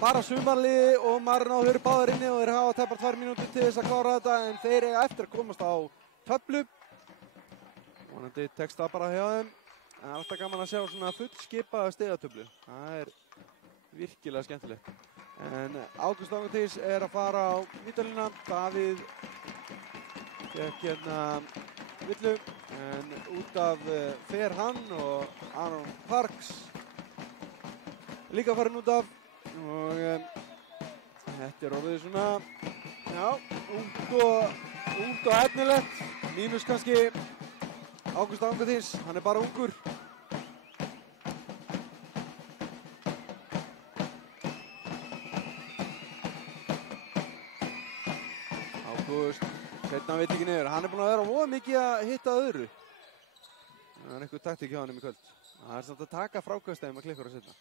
Bara sumarliði og Marino eru báðir inni og þeir hafa tæpar 2 mínútur til þess að klára þetta, en þeir eiga eftir að komast á töflu. Vonandi tekst það bara hjá þeim. Það er alltaf gaman að sjá svona fullskipaða stigatöflu. Það er virkilega skemmtilegt. En Ágúst Angantís er að fara á vítalína. Davíð fékk hérna villu, en út af fer hann og Aron Parks líka farin út af. Og þetta er orðið svona, já, ungt og efnilegt. Mínus kannski Ágúst Angantís, hann er bara ungur. Ágúst, setna vill ekki niður. Hann er búinn að vera voða mikið að hitta öðru. Það er einhver taktík hjá hann í kvöld. Það er samt að taka frákvæðstæðum að klikkar að setna.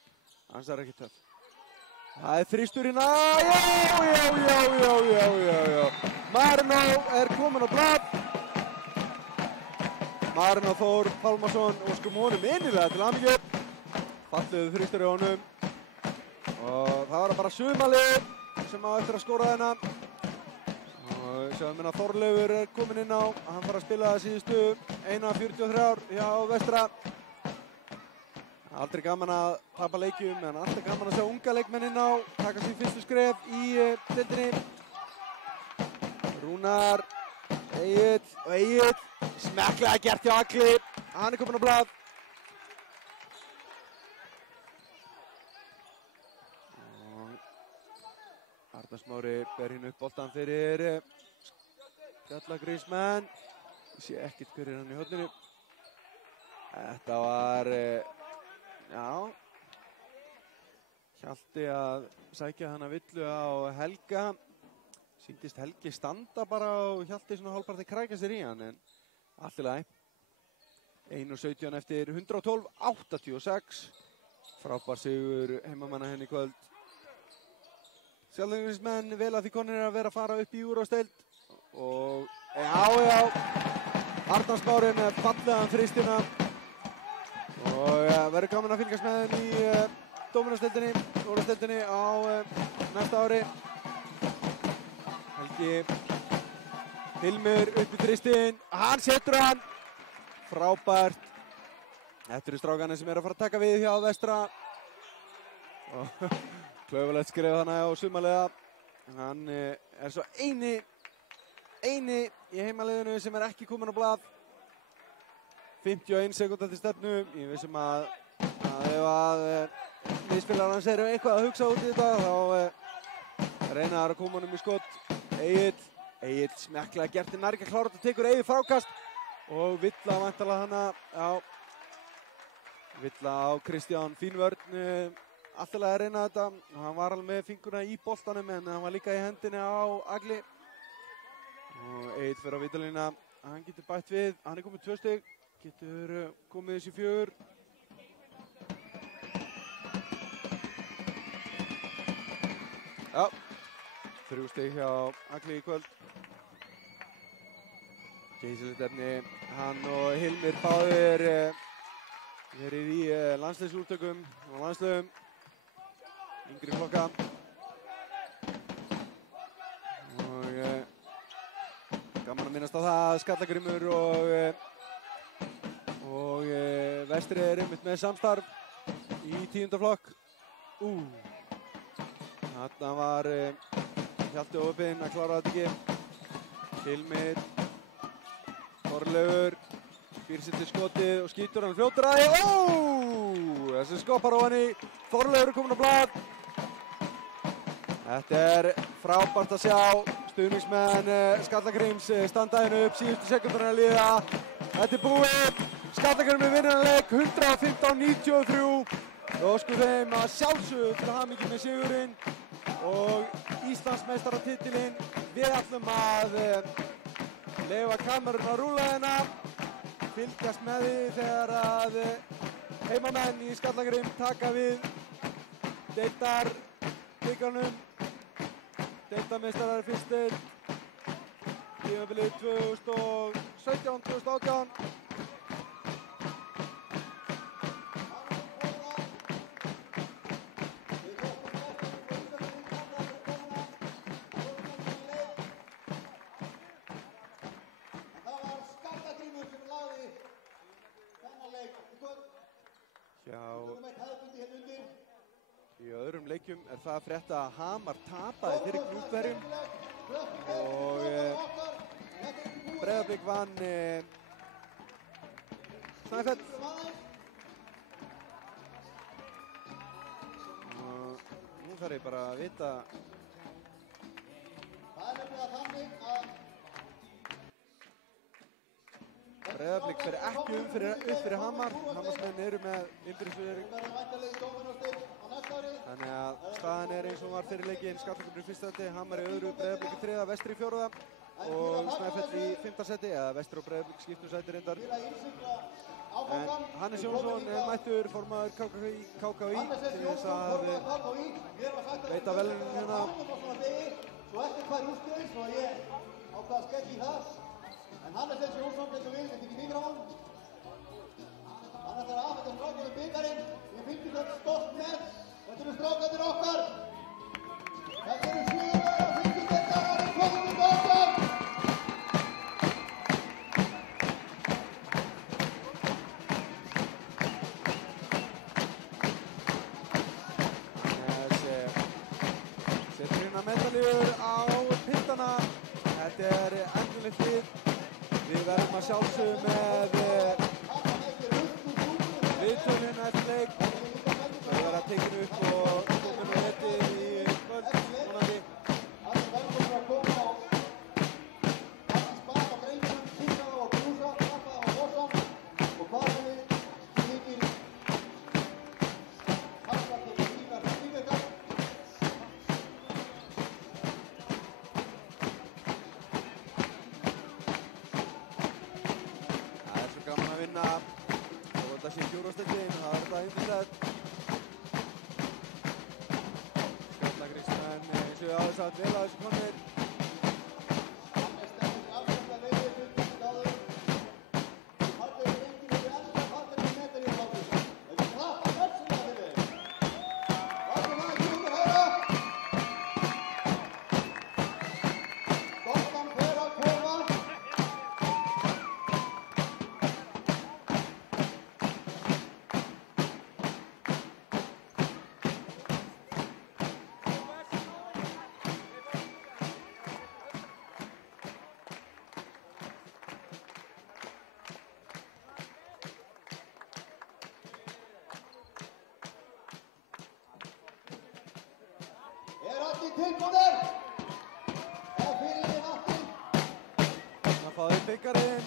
Annars er ekki töff. Það er þrýstur hérna. Já. Marino er komin á blað. Marino Þór Pálmason óskum honum innilega til hamingju. Fallegur þrýstur í honum. Og það var bara sumarlið. sem á eftir að skora þarna. Og sjáum hérna Þorleifur kominn inn á. Hann fara að spila það síðustu 1:43 hjá Vestra. Aldrei gaman að tapa leikjum, en alltaf gaman að sjá unga leikmenn inn á. Taka sín fyrstu skref í deildinni. Rúnar, Egill og Egill. Smekklega gert hjá Agli. Hann kominn á blað. Arnar Smári ber hinn upp boltan fyrir Fjallagrímsmenn. Ég sé ekkert hver hann í horninu. Þetta var, já, Hjalti að sækja hana villu á Helga. Sýndist Helgi standa bara og Hjalti svona hálfparti krækja sér í hann, en allt í lagi. 1:17 eftir 112-86. Frábær sigur heimamanna henni í kvöld. Sjálfsmenn vel að því konir að vera að fara upp í Úrvalsdeild. Og já, Arnar Smári með fallegan þristina. Og verður gaman að fylgjast með þeim í Dómurasdeildinni, Úrvalsdeildinni á næsta ári. Helgi Hilmir upp í þristin. Hann setur hann. Frábært. Þetta eru strákarnir sem eru að fara að taka við hjá Vestra. Klaufalegt skref hana á sumarlega. Hann svo eini í heimaliðinu sem ekki kominn á blað. 51 sekúnda til stefnu. Ég vissum að ef liðsfélagar hans eru eitthvað að hugsa út í þetta, þá reyna þær að koma honum í skott. Egill smekklega gert í nærga klárat og tekur Egill frákast. Og Villa væntanlega hana, já. Villa á Kristján, fín vörn. Alltaf að reyna þetta. Hann var alveg með fingurna í boltanum, en hann var líka í hendinni á Agli. Og Egill fyrir á vítalína. Hann getur bætt við. Hann komið 2 stig. Getur komið þessi 4. Já. 3 stig hjá Agli í kvöld. Geysilegt efni. Hann og Hilmir báðir verið í landsliðsúrtökum og landslögum. Yngri flokka. Og gaman að minnast á það að Skallagrímur og Vestri einmitt með samstarf í 10. flokk. Þarna var Hjalti óöpinn að klára þetta ekki. Hilmir, Þorleifur, fyrirsetti skotið og skýtur hann fljótur að því. Þessi skoppar á henni. Þorleifur kominn á blað. Þetta er frábært að sjá. Stuðningsmenn Skallagríms standa henni upp, síðustu sekundurinn að líða. Þetta er búið. Skallagrímur vinnur þennan leik 115-93. Við óskum þeim að sjálfsögðu til hamingju með sigurinn og Íslandsmeistaratitilinn. Við ætlum að leyfa kamerunum að rúlla hérna. Fylgjast með því þegar að heimamenn í Skallagrím taka við deildarbikarnum. Deildarmeistarar fyrst deild tímabilið 2017-2018. Í öðrum leikjum er það að frétta að Hamar tapaði fyrir Gnúpverjum og Breiðablik vann Snæfell. Og nú þarf ég bara að vita. Breiðablik fer ekki upp fyrir Hamar. Hamarsmenn eru með innbyrðisviðring. Þannig að staðan er eins og var fyrir leikinn. Skallagrímur í fyrsta seti, Hamar í öðru, Breiðablik í þriðja, Vestri í fjórða og Snæfell í 5. seti, eða Vestri og Breiðablik skiptum sæti reyndar. En Hannes Jónsson er mættur, formaður KKÍ, til þess að veita verðlaunum hérna. Svo ekkert hvað er úrskriðis, svo ég ákvað að skella í það. En Hannes Jónsson getur við, þetta ekki mikið á hann. Hann ætlar að afhenda strákarnir bikarinn. Við fylgjum þetta stolt með. Þetta eru strákarnir okkar. Þetta eru myndaliður á pittana. Þetta endurlegt lið. Við verðum að sjálfsögðu með viðtölinn eftir leik. Það verða tekinu upp og komin á netið í kvöld, vonandi. Vel að þessu konir. Tilbúinir! Það fyrir þið vatni! Það fáið byggarinn.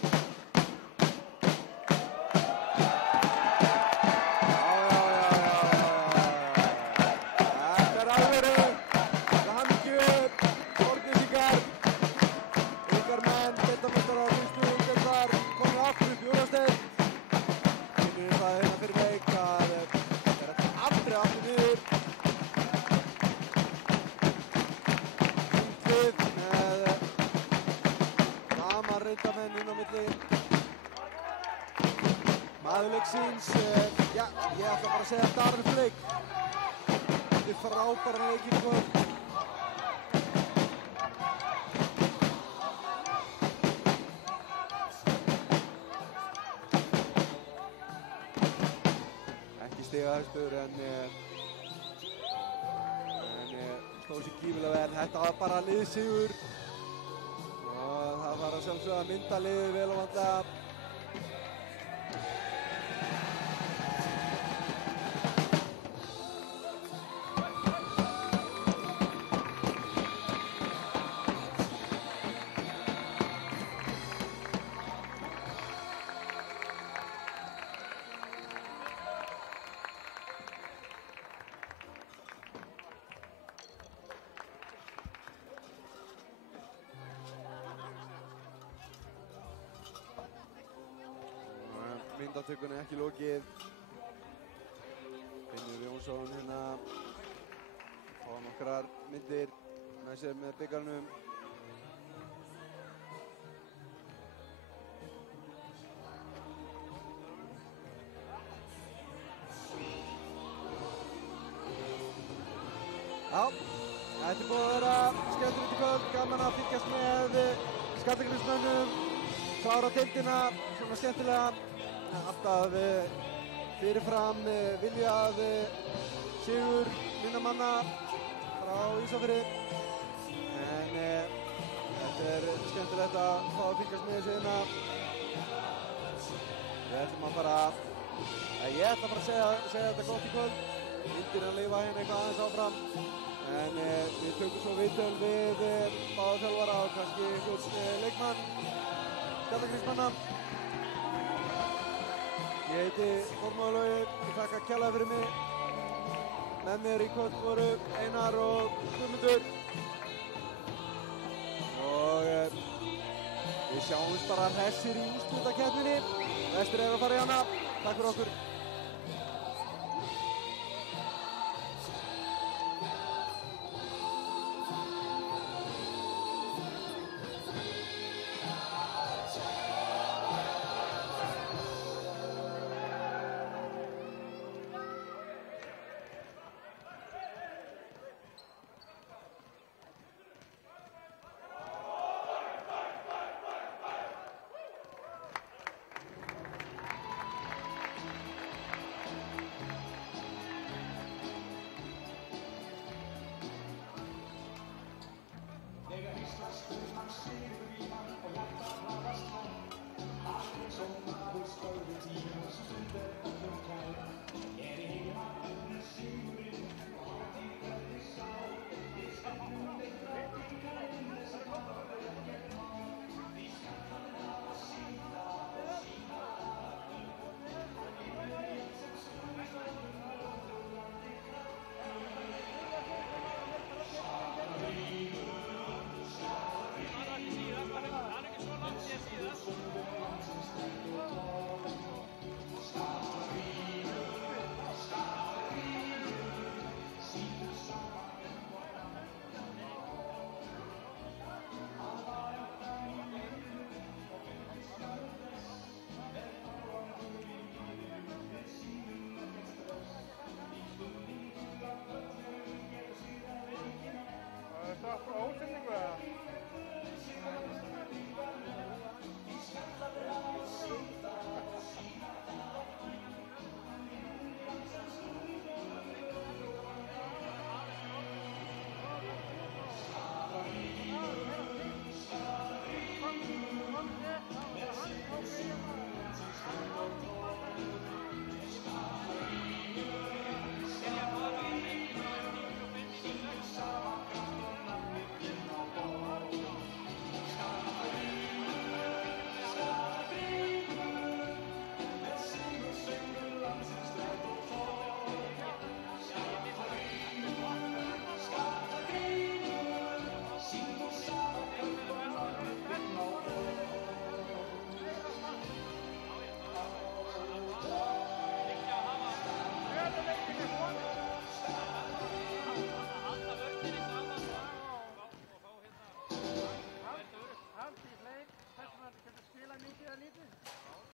Þetta alvöru. Það hamingju. Borgnesingar. Ykkar menn, deildarmeistarar, fyrstu umdeildar, komið aftur upp í úrvalsdeild. Finnum það hérna fyrir leik að þetta aldrei aftur niður. Reyndarmenn inn á milli. Maður leiksins, já, ég ætla bara að segja Darvins leik. Þetta er frábæran leik í kvöld. Ekki stigahæstur en stóð sér gífilega vel. Þetta var bara liðsigur. Það var að sjálfsögða að mynda liðið vel og vandlega. Myndatökunni ekki lokið. Finnur Jónsson hérna fá nokkrar myndir með sér með byggarnum. Já, þetta er búið að vera skemmtilegt í kvöld, gaman að fylgjast með Skallagrímsmönnum, klára deildina svona skemmtilega. Alltaf fyrirfram viljað sigur minna manna frá Ísafirði. En þetta er skemmtilegt að fá að fylgjast með þessu hérna. Við ætlum að fara, ég ætla bara að segja þetta gott í kvöld. Myndir að lifa hérna eitthvað aðeins áfram. En við tökum svo viðtöl við báða þjálfara og kannski einhvern leikmann Skallagrímsmanna. Ég heiti Þormóður Logi, ég þakka kærlega fyrir mig. Með mér í kvöld voru Einar og Guðmundur. Og við sjáumst bara hressir í úrslitakeppninni. Vestur að fara í hana. Takk fyrir okkur.